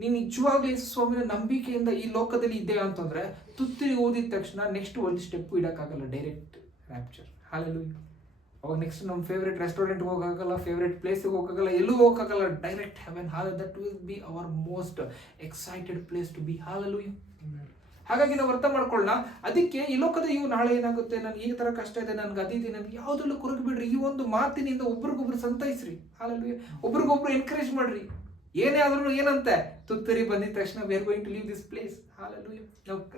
ನೀನು ನಿಜವಾಗ್ಲೂ ಯೇಸು ಸ್ವಾಮಿನ ನಂಬಿಕೆಯಿಂದ ಈ ಲೋಕದಲ್ಲಿ ಇದ್ದೆ ಅಂತಂದ್ರೆ ತುತ್ತಿರಿ ಓದಿದ ತಕ್ಷಣ ನೆಕ್ಸ್ಟ್ ಒಂದು ಸ್ಟೆಪ್ ಇಡಕ್ಕಾಗಲ್ಲ, ಡೈರೆಕ್ಟ್ ರ್ಯಾಪ್ಚರ್. ಹಲ್ಲೆಲೂಯಾ. ಅವಾಗ ನೆಕ್ಸ್ಟ್ ನಮ್ಮ ಫೇವ್ರೆಟ್ ರೆಸ್ಟೋರೆಂಟ್ಗೆ ಹೋಗಕ್ಕಾಗಲ್ಲ, ಫೇವ್ರೆಟ್ ಪ್ಲೇಸ್ಗೆ ಹೋಗಕ್ಕಾಗಲ್ಲ, ಎಲ್ಲೂ ಹೋಗಕ್ಕಾಗಲ್ಲ, direct heaven. That will be our most excited place to be. Hallelujah. ಹಾಗಾಗಿ ನಾವು ಅರ್ಥ ಮಾಡ್ಕೊಳ್ಳೋಣ. ಅದಕ್ಕೆ ಈ ಲೋಕದ ಇವು ನಾಳೆ ಏನಾಗುತ್ತೆ, ನನ್ಗೆ ಈ ತರ ಕಷ್ಟ ಇದೆ, ನನ್ಗೆ ಅದಿದೆ, ನನ್ಗೆ ಯಾವುದರಲ್ಲೂ ಕುರುಗಿ ಬಿಡ್ರಿ. ಈ ಒಂದು ಮಾತಿನಿಂದ ಒಬ್ರಿಗೊಬ್ರು ಸಂತೈಸ್ರಿ. ಹಲ್ಲೆಲೂಯಾ. ಒಬ್ರಿಗೊಬ್ರು ಎನ್ಕರೇಜ್ ಮಾಡ್ರಿ. ಏನೇ ಆದ್ರೂ ಏನಂತೆ ತುತ್ತರಿ ಬಂದಿದ ತಕ್ಷಣ we are going to leave this place. Hallelujah.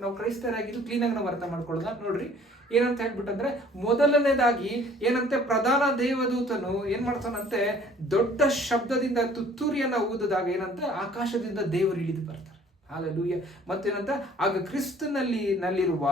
ನಾವು ಕ್ರೈಸ್ತರಾಗಿದ್ದು ಕ್ಲೀನಾಗಿ ನಾವು ಅರ್ಥ ಮಾಡ್ಕೊಳ್ಳೋಣ. ನೋಡ್ರಿ ಏನಂತ ಹೇಳ್ಬಿಟ್ಟಂದ್ರೆ, ಮೊದಲನೇದಾಗಿ ಏನಂತೆ, ಪ್ರಧಾನ ದೇವದೂತನು ಏನ್ ಮಾಡ್ತಾನಂತೆ, ದೊಡ್ಡ ಶಬ್ದದಿಂದ ತುತ್ತೂರಿಯನ್ನ ಊದಿದಾಗ ಏನಂತೆ, ಆಕಾಶದಿಂದ ದೇವರು ಇಳಿದು ಬರ್ತಾರೆ. ಹಲ್ಲೆಲೂಯಾ. ಮತ್ತೇನಂತ, ಆಗ ಕ್ರಿಸ್ತನಲ್ಲಿರುವ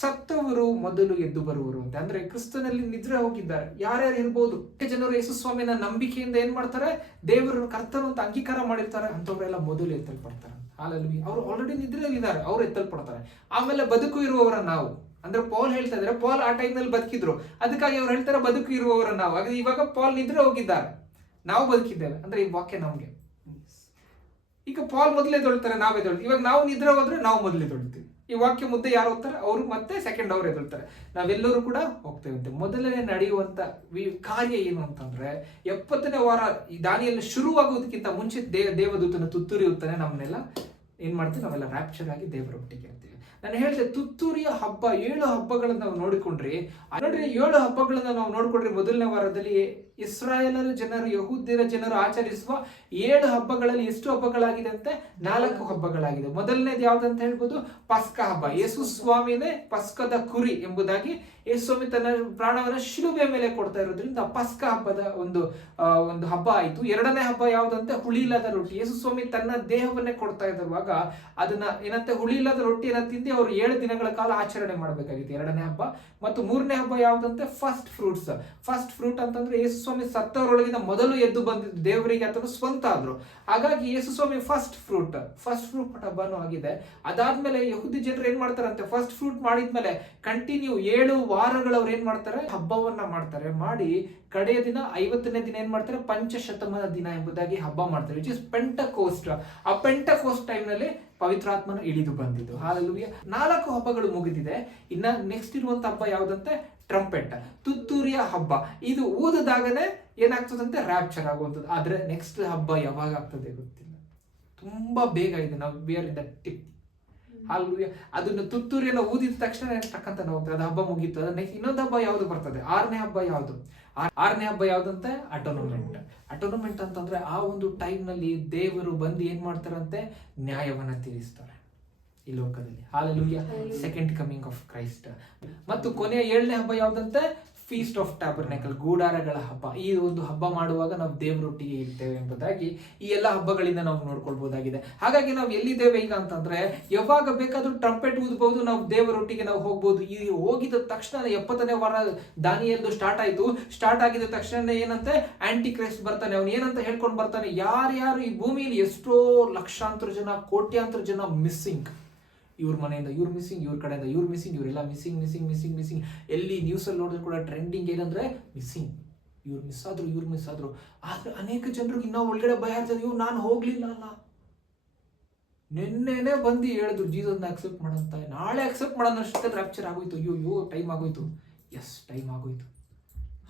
ಸತ್ತವರು ಮೊದಲು ಎದ್ದು ಬರುವರು ಅಂತ. ಅಂದ್ರೆ ಕ್ರಿಸ್ತನಲ್ಲಿ ನಿದ್ರೆ ಹೋಗಿದ್ದಾರೆ ಯಾರ್ಯಾರು ಇರ್ಬೋದು. ಜನರು ಯೇಸು ಸ್ವಾಮಿನ ನಂಬಿಕೆಯಿಂದ ಏನ್ ಮಾಡ್ತಾರೆ, ದೇವರು ಕರ್ತನು ಅಂತ ಅಂಗೀಕಾರ ಮಾಡಿರ್ತಾರೆ, ಅಂತವ್ರೆಲ್ಲ ಮೊದಲು ಎತ್ತಲ್ಪಡ್ತಾರೆ. ಹಲ್ಲೆಲೂಯಾ. ಅವ್ರು ಆಲ್ರೆಡಿ ನಿದ್ರೆಯಲ್ಲಿದ್ದಾರೆ, ಅವ್ರು ಎತ್ತಲ್ಪಡ್ತಾರೆ. ಆಮೇಲೆ ಬದುಕು ಇರುವವರ ನಾವು, ಅಂದ್ರೆ ಪೌಲ್ ಹೇಳ್ತಾ ಇದ್ರೆ, ಪೌಲ್ ಆ ಟೈಮ್ನಲ್ಲಿ ಬದುಕಿದ್ರು, ಅದಕ್ಕಾಗಿ ಅವ್ರು ಹೇಳ್ತಾರೆ ಬದುಕು ಇರುವವರ ನಾವು. ಹಾಗೆ ಇವಾಗ ಪೌಲ್ ನಿದ್ರೆ ಹೋಗಿದ್ದಾರೆ, ನಾವು ಬದುಕಿದ್ದೇವೆ. ಅಂದ್ರೆ ಈ ವಾಕ್ಯ ನಮ್ಗೆ. ಈಗ ಪಾಲ್ ಮೊದಲೇ ಎದ್ದೇಳ್ತಾರೆ, ನಾವ್ ಎದ್ದೇಳ್ತೀವಿ. ಇವಾಗ ನಾವು ನಿದ್ರೆ ಹೋದ್ರೆ ನಾವು ಮೊದಲೇ ಎದ್ದೇಳ್ತೀವಿ. ಈ ವಾಕ್ಯ ಮುದ್ದೆ ಯಾರು ಹೋಗ್ತಾರೆ, ಅವರು ಮತ್ತೆ ಸೆಕೆಂಡ್ ಅವ್ರು ಎದ್ದೇಳ್ತಾರೆ, ನಾವೆಲ್ಲರೂ ಕೂಡ ಹೋಗ್ತೇವಂತೆ. ಮೊದಲನೇ ನಡೆಯುವಂತ ಕಾರ್ಯ ಏನು ಅಂತಂದ್ರೆ, 70ನೇ ವಾರ ಈ ದಾನಿಯಲ್ಲಿ ಶುರುವಾಗೋದಕ್ಕಿಂತ ಮುಂಚೆ ದೇವದೂತನ ತುತ್ತೂರಿ ಉತ್ತಾನೆ ನಮ್ಮನ್ನೆಲ್ಲ ಏನ್ ಮಾಡ್ತೀವಿ, ನಾವೆಲ್ಲ ರ್ಯಾಪ್ಚರ್ ಆಗಿ ದೇವರ ಒಟ್ಟಿಗೆ ಇರ್ತೀವಿ. ನಾನು ಹೇಳಿದೆ, ತುತ್ತೂರಿಯ ಹಬ್ಬ 7 ಹಬ್ಬಗಳನ್ನ ನಾವು ನೋಡಿಕೊಂಡ್ರಿ. ನೋಡ್ರಿ 7 ಹಬ್ಬಗಳನ್ನ ನಾವು ನೋಡ್ಕೊಂಡ್ರಿ. ಮೊದಲನೇ ವಾರದಲ್ಲಿ ಇಸ್ರಾಯೇಲರ ಜನರು, ಯಹೂದ್ಯರ ಜನರು ಆಚರಿಸುವ 7 ಹಬ್ಬಗಳಲ್ಲಿ ಎಷ್ಟು ಹಬ್ಬಗಳಾಗಿದೆ ಅಂತೆ, 4 ಹಬ್ಬಗಳಾಗಿದೆ. ಮೊದಲನೇದು ಯಾವ್ದಂತ ಹೇಳ್ಬೋದು, ಪಸ್ಕ ಹಬ್ಬ. ಯೇಸು ಸ್ವಾಮಿನೇ ಪಸ್ಕದ ಕುರಿ ಎಂಬುದಾಗಿ ಯೇಸು ಸ್ವಾಮಿ ತನ್ನ ಪ್ರಾಣವನ್ನ ಶಿಲುಬೆ ಮೇಲೆ ಕೊಡ್ತಾ ಇರೋದ್ರಿಂದ ಪಸ್ಕ ಹಬ್ಬದ ಒಂದು ಹಬ್ಬ ಆಯ್ತು. ಎರಡನೇ ಹಬ್ಬ ಯಾವ್ದಂತೆ, ಹುಳಿಯಿಲ್ಲದ ರೊಟ್ಟಿ. ಯೇಸು ಸ್ವಾಮಿ ತನ್ನ ದೇಹವನ್ನೇ ಕೊಡ್ತಾ ಇರುವಾಗ ಅದನ್ನ ಏನಂತೆ, ಹುಳಿಯಿಲ್ಲದ ರೊಟ್ಟಿಯನ್ನ ತಿಂದು ಅವರು 7 ದಿನಗಳ ಕಾಲ ಆಚರಣೆ ಮಾಡಬೇಕಾಗಿತ್ತು, ಎರಡನೇ ಹಬ್ಬ. ಮತ್ತು ಮೂರನೇ ಹಬ್ಬ ಯಾವ್ದಂತೆ, ಫಸ್ಟ್ ಫ್ರೂಟ್ಸ್. ಫಸ್ಟ್ ಫ್ರೂಟ್ ಅಂತಂದ್ರೆ ಯೇಸು ಸ್ವಾಮಿ ಸತ್ತವರೊಳಗಿಂದ ಮೊದಲು ಎದ್ದು ಬಂದಿದ್ದು, ದೇವರಿಗೆ ಆತನು ಸ್ವಂತ ಆದ್ರು. ಹಾಗಾಗಿ ಯೇಸು ಸ್ವಾಮಿ ಫಸ್ಟ್ ಫ್ರೂಟ್ ಹಬ್ಬನೂ ಆಗಿದೆ. ಅದಾದ್ಮೇಲೆ ಯಹೂದಿ ಜನರು ಏನ್ ಮಾಡ್ತಾರಂತೆ, ಫಸ್ಟ್ ಫ್ರೂಟ್ ಮಾಡಿದ್ಮೇಲೆ ಕಂಟಿನ್ಯೂ 7 ವಾರಗಳು ಅವ್ರು ಏನ್ ಮಾಡ್ತಾರೆ, ಹಬ್ಬವನ್ನ ಮಾಡ್ತಾರೆ. ಮಾಡಿ ಕಡೆಯ ದಿನ 50ನೇ ದಿನ ಏನ್ ಮಾಡ್ತಾರೆ, ಪಂಚಶತಮಾನ ದಿನ ಎಂಬುದಾಗಿ ಹಬ್ಬ ಮಾಡ್ತಾರೆ, ವಿಚ್ ಇಸ್ ಪೆಂಟಕೋಸ್ಟ್. ಆ ಪೆಂಟಕೋಸ್ಟ್ ಟೈಮ್ ನಲ್ಲಿ ಪವಿತ್ರಾತ್ಮನ ಇಳಿದು ಬಂದಿದ್ದು. ಹಾಲೆಲೂಯಾ. 4 ಹಬ್ಬಗಳು ಮುಗಿದಿದೆ. ಇನ್ನ ನೆಕ್ಸ್ಟ್ ಇರುವಂತ ಹಬ್ಬ ಯಾವ್ದಂತೆ, ಟ್ರಂಪೆಟ್, ತುತ್ತೂರಿಯ ಹಬ್ಬ. ಇದು ಊದದಾಗನೇ ಏನಾಗ್ತದಂತೆ, ರ್ಯಾಪ್ಚರ್ ಆಗುವಂಥದ್ದು. ಆದ್ರೆ ನೆಕ್ಸ್ಟ್ ಹಬ್ಬ ಯಾವಾಗ ಆಗ್ತದೆ ಗೊತ್ತಿಲ್ಲ, ತುಂಬಾ ಬೇಗ ಇದೆ. ನಾವು beer in the tip. Hallelujah. ಅದನ್ನ ತುತ್ತೂರಿಯನ್ನು ಊದಿದ ತಕ್ಷಣ ಟಕ್ಕಂತ ಹೋಗ್ತದೆ, ಅದು ಹಬ್ಬ ಮುಗೀತು. ಅದ ನೆಕ್ಸ್ಟ್ ಇನ್ನೊಂದು ಹಬ್ಬ ಯಾವ್ದು ಬರ್ತದೆ, 6ನೇ ಹಬ್ಬ ಯಾವ್ದು, 6ನೇ ಹಬ್ಬ ಯಾವ್ದಂತೆ, ಅಟೋನಮೆಂಟ್. ಅಟೋನಮೆಂಟ್ ಅಂತಂದ್ರೆ ಆ ಒಂದು ಟೈಮ್ ನಲ್ಲಿ ದೇವರು ಬಂದು ಏನ್ ಮಾಡ್ತಾರಂತೆ, ನ್ಯಾಯವನ್ನ ತೀರಿಸ್ತಾರೆ ಈ ಲೋಕದಲ್ಲಿ. Hallelujah. Second coming of Christ. ಮತ್ತು ಕೊನೆಯ 7ನೇ ಹಬ್ಬ ಯಾವ್ದಂತೆ, ಫೀಸ್ಟ್ ಆಫ್ ಟ್ಯಾಬರ್ನಾಕಲ್, ಗೂಡಾರಗಳ ಹಬ್ಬ. ಈ ಒಂದು ಹಬ್ಬ ಮಾಡುವಾಗ ನಾವು ದೇವರೊಟ್ಟಿಗೆ ಇರ್ತೇವೆ ಎಂಬುದಾಗಿ ಈ ಎಲ್ಲ ಹಬ್ಬಗಳಿಂದ ನಾವು ನೋಡ್ಕೊಳ್ಬಹುದಾಗಿದೆ. ಹಾಗಾಗಿ ನಾವು ಎಲ್ಲಿದ್ದೇವೆ ಈಗ ಅಂತಂದ್ರೆ, ಯಾವಾಗ ಬೇಕಾದ್ರೂ ಟ್ರಂಪೆಟ್ ಊದಬಹುದು, ನಾವು ದೇವರೊಟ್ಟಿಗೆ ನಾವು ಹೋಗ್ಬೋದು. ಈ ಹೋಗಿದ ತಕ್ಷಣ 70ನೇ ವಾರ ದಾನಿಯಲ್ದು ಸ್ಟಾರ್ಟ್ ಆಯ್ತು. ಸ್ಟಾರ್ಟ್ ಆಗಿದ ತಕ್ಷಣ ಏನಂತೆ, ಆಂಟಿ ಕ್ರೈಸ್ಟ್ ಬರ್ತಾನೆ. ಅವ್ನು ಏನಂತ ಹೇಳ್ಕೊಂಡು ಬರ್ತಾನೆ, ಯಾರ್ಯಾರು ಈ ಭೂಮಿಯಲ್ಲಿ ಎಷ್ಟೋ ಲಕ್ಷಾಂತರ ಜನ, ಕೋಟ್ಯಾಂತರ ಜನ ಮಿಸ್ಸಿಂಗ್, ಇವ್ರ ಮನೆಯಿಂದ ಇವ್ರು ಮಿಸ್ಸಿಂಗ್, ಇವ್ರ ಕಡೆಯಿಂದ ಇವ್ರು ಮಿಸ್ಸಿಂಗ್, ಇವರೆಲ್ಲ ಮಿಸ್ಸಿಂಗ್. ಎಲ್ಲಿ ನ್ಯೂಸಲ್ಲಿ ನೋಡಿದ್ರು ಕೂಡ ಟ್ರೆಂಡಿಂಗ್ ಏನಂದ್ರೆ ಮಿಸ್ಸಿಂಗ್, ಇವ್ರು ಮಿಸ್ ಆದ್ರು. ಆದ್ರೆ ಅನೇಕ ಜನರಿಗೆ ಇನ್ನೂ ಒಳಗಡೆ ಭಯ ಇರ್ತದೆ, ಇವ್ರು ನಾನು ಹೋಗ್ಲಿಲ್ಲ ಅಲ್ಲ, ನಿನ್ನೆನೆ ಬಂದು ಹೇಳಿದ್ರು ಜೀಸಸ್ನ ಅಕ್ಸೆಪ್ಟ್ ಮಾಡಂತ, ನಾಳೆ ಅಕ್ಸೆಪ್ಟ್ ಮಾಡೋಣ ಅಷ್ಟೇ ರ್ಯಾಪ್ಚರ್ ಆಗೋಯ್ತು. ಅಯ್ಯೋ ಟೈಮ್ ಆಗೋಯ್ತು. ಎಸ್, ಟೈಮ್ ಆಗೋಯ್ತು.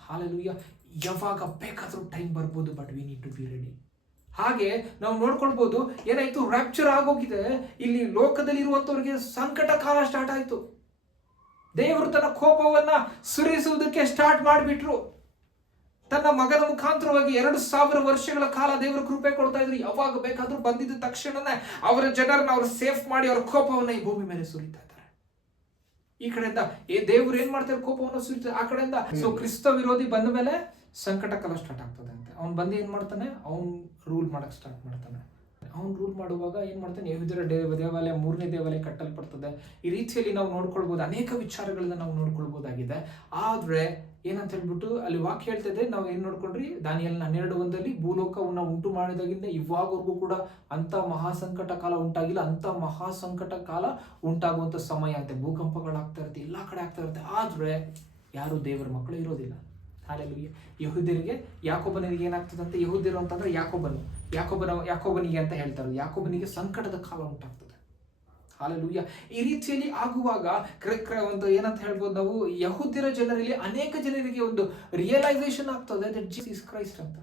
ಹಾಲೆಲೂಯಾ. ಯಾವಾಗ ಬೇಕಾದ್ರೂ ಟೈಮ್ ಬರ್ಬೋದು, but we need to be ready. ಹಾಗೆ ನಾವು ನೋಡ್ಕೊಳ್ಬಹುದು, ಏನಾಯ್ತು, ರ್ಯಾಪ್ಚರ್ ಆಗೋಗಿದೆ. ಇಲ್ಲಿ ಲೋಕದಲ್ಲಿ ಇರುವಂತವ್ರಿಗೆ ಸಂಕಟ ಕಾಲ ಸ್ಟಾರ್ಟ್ ಆಯ್ತು. ದೇವರು ತನ್ನ ಕೋಪವನ್ನ ಸುರಿಸುವುದಕ್ಕೆ ಸ್ಟಾರ್ಟ್ ಮಾಡಿಬಿಟ್ರು. ತನ್ನ ಮಗನ ಮುಖಾಂತರವಾಗಿ 2000 ವರ್ಷಗಳ ಕಾಲ ದೇವರು ಕೃಪೆ ಕೊಡ್ತಾ ಇದ್ರು. ಯಾವಾಗ ಬೇಕಾದ್ರೂ ಬಂದಿದ್ದ ತಕ್ಷಣನೇ ಅವರ ಜನರನ್ನ ಅವ್ರು ಸೇಫ್ ಮಾಡಿ ಅವರ ಕೋಪವನ್ನ ಈ ಭೂಮಿ ಮೇಲೆ ಸುರಿತಾ ಇದ್ದಾರೆ. ಈ ಕಡೆಯಿಂದ ದೇವರು ಏನ್ ಮಾಡ್ತಾರೆ, ಕೋಪವನ್ನು ಸುರಿತಾರೆ. ಆ ಕಡೆಯಿಂದ ಕ್ರಿಸ್ತ ವಿರೋಧಿ ಬಂದ ಮೇಲೆ ಸಂಕಟ ಕಾಲ ಸ್ಟಾರ್ಟ್ ಆಗ್ತದೆ ಅಂತೆ. ಅವ್ನು ಬಂದು ಏನು ಮಾಡ್ತಾನೆ, ಅವ್ನು ರೂಲ್ ಮಾಡಕ್ಕೆ ಸ್ಟಾರ್ಟ್ ಮಾಡ್ತಾನೆ. ಅವ್ನು ರೂಲ್ ಮಾಡುವಾಗ ಏನು ಮಾಡ್ತಾನೆ, ಯೆಹೂದ್ಯರ ದೇವಾಲಯ 3ನೇ ದೇವಾಲಯ ಕಟ್ಟಲ್ಪಡ್ತದೆ. ಈ ರೀತಿಯಲ್ಲಿ ನಾವು ನೋಡ್ಕೊಳ್ಬೋದು, ಅನೇಕ ವಿಚಾರಗಳನ್ನ ನಾವು ನೋಡ್ಕೊಳ್ಬೋದಾಗಿದೆ. ಆದರೆ ಏನಂತ ಹೇಳ್ಬಿಟ್ಟು ಅಲ್ಲಿ ವಾಕ್ಯ ಹೇಳ್ತದೆ, ನಾವು ಏನು ನೋಡ್ಕೊಂಡ್ರಿ, ದಾನಿಯೇಲ 12:1 ಭೂಲೋಕವನ್ನು ಉಂಟು ಮಾಡಿದಾಗಿಂದ ಇವಾಗವರೆಗೂ ಕೂಡ ಅಂತ ಮಹಾಸಂಕಟ ಕಾಲ ಉಂಟಾಗಿಲ್ಲ, ಅಂತ ಮಹಾಸಂಕಟ ಕಾಲ ಉಂಟಾಗುವಂಥ ಸಮಯ ಅಂತೆ. ಭೂಕಂಪಗಳಾಗ್ತಾ ಇರುತ್ತೆ, ಎಲ್ಲ ಕಡೆ ಆಗ್ತಾ ಇರುತ್ತೆ. ಆದರೆ ಯಾರು ದೇವರ ಮಕ್ಕಳು ಇರೋದಿಲ್ಲ. ಹಾಲೆಲೂಯ. ಯೆಹೂದ್ಯರಿಗೆ, ಯಾಕೋಬನಿಗೆ ಏನಾಗ್ತದಂತೆ, ಯೆಹೂದ್ಯರು ಅಂತಂದ್ರೆ ಯಾಕೋಬನಿಗೆ ಅಂತ ಹೇಳ್ತಾರೆ, ಯಾಕೋಬನಿಗೆ ಸಂಕಟದ ಕಾಲ ಉಂಟಾಗ್ತದೆ. ಹಾಲೆಲೂಯ. ಈ ರೀತಿಯಲ್ಲಿ ಆಗುವಾಗ ಒಂದು ಏನಂತ ಹೇಳ್ಬೋದು ನಾವು, ಯೆಹೂದ್ಯರ ಜನರಲ್ಲಿ ಅನೇಕ ಜನರಿಗೆ ಒಂದು ರಿಯಲೈಸೇಷನ್ ಆಗ್ತದೆ ದಟ್ ಜೀಸಸ್ ಕ್ರೈಸ್ಟ್ ಅಂತ,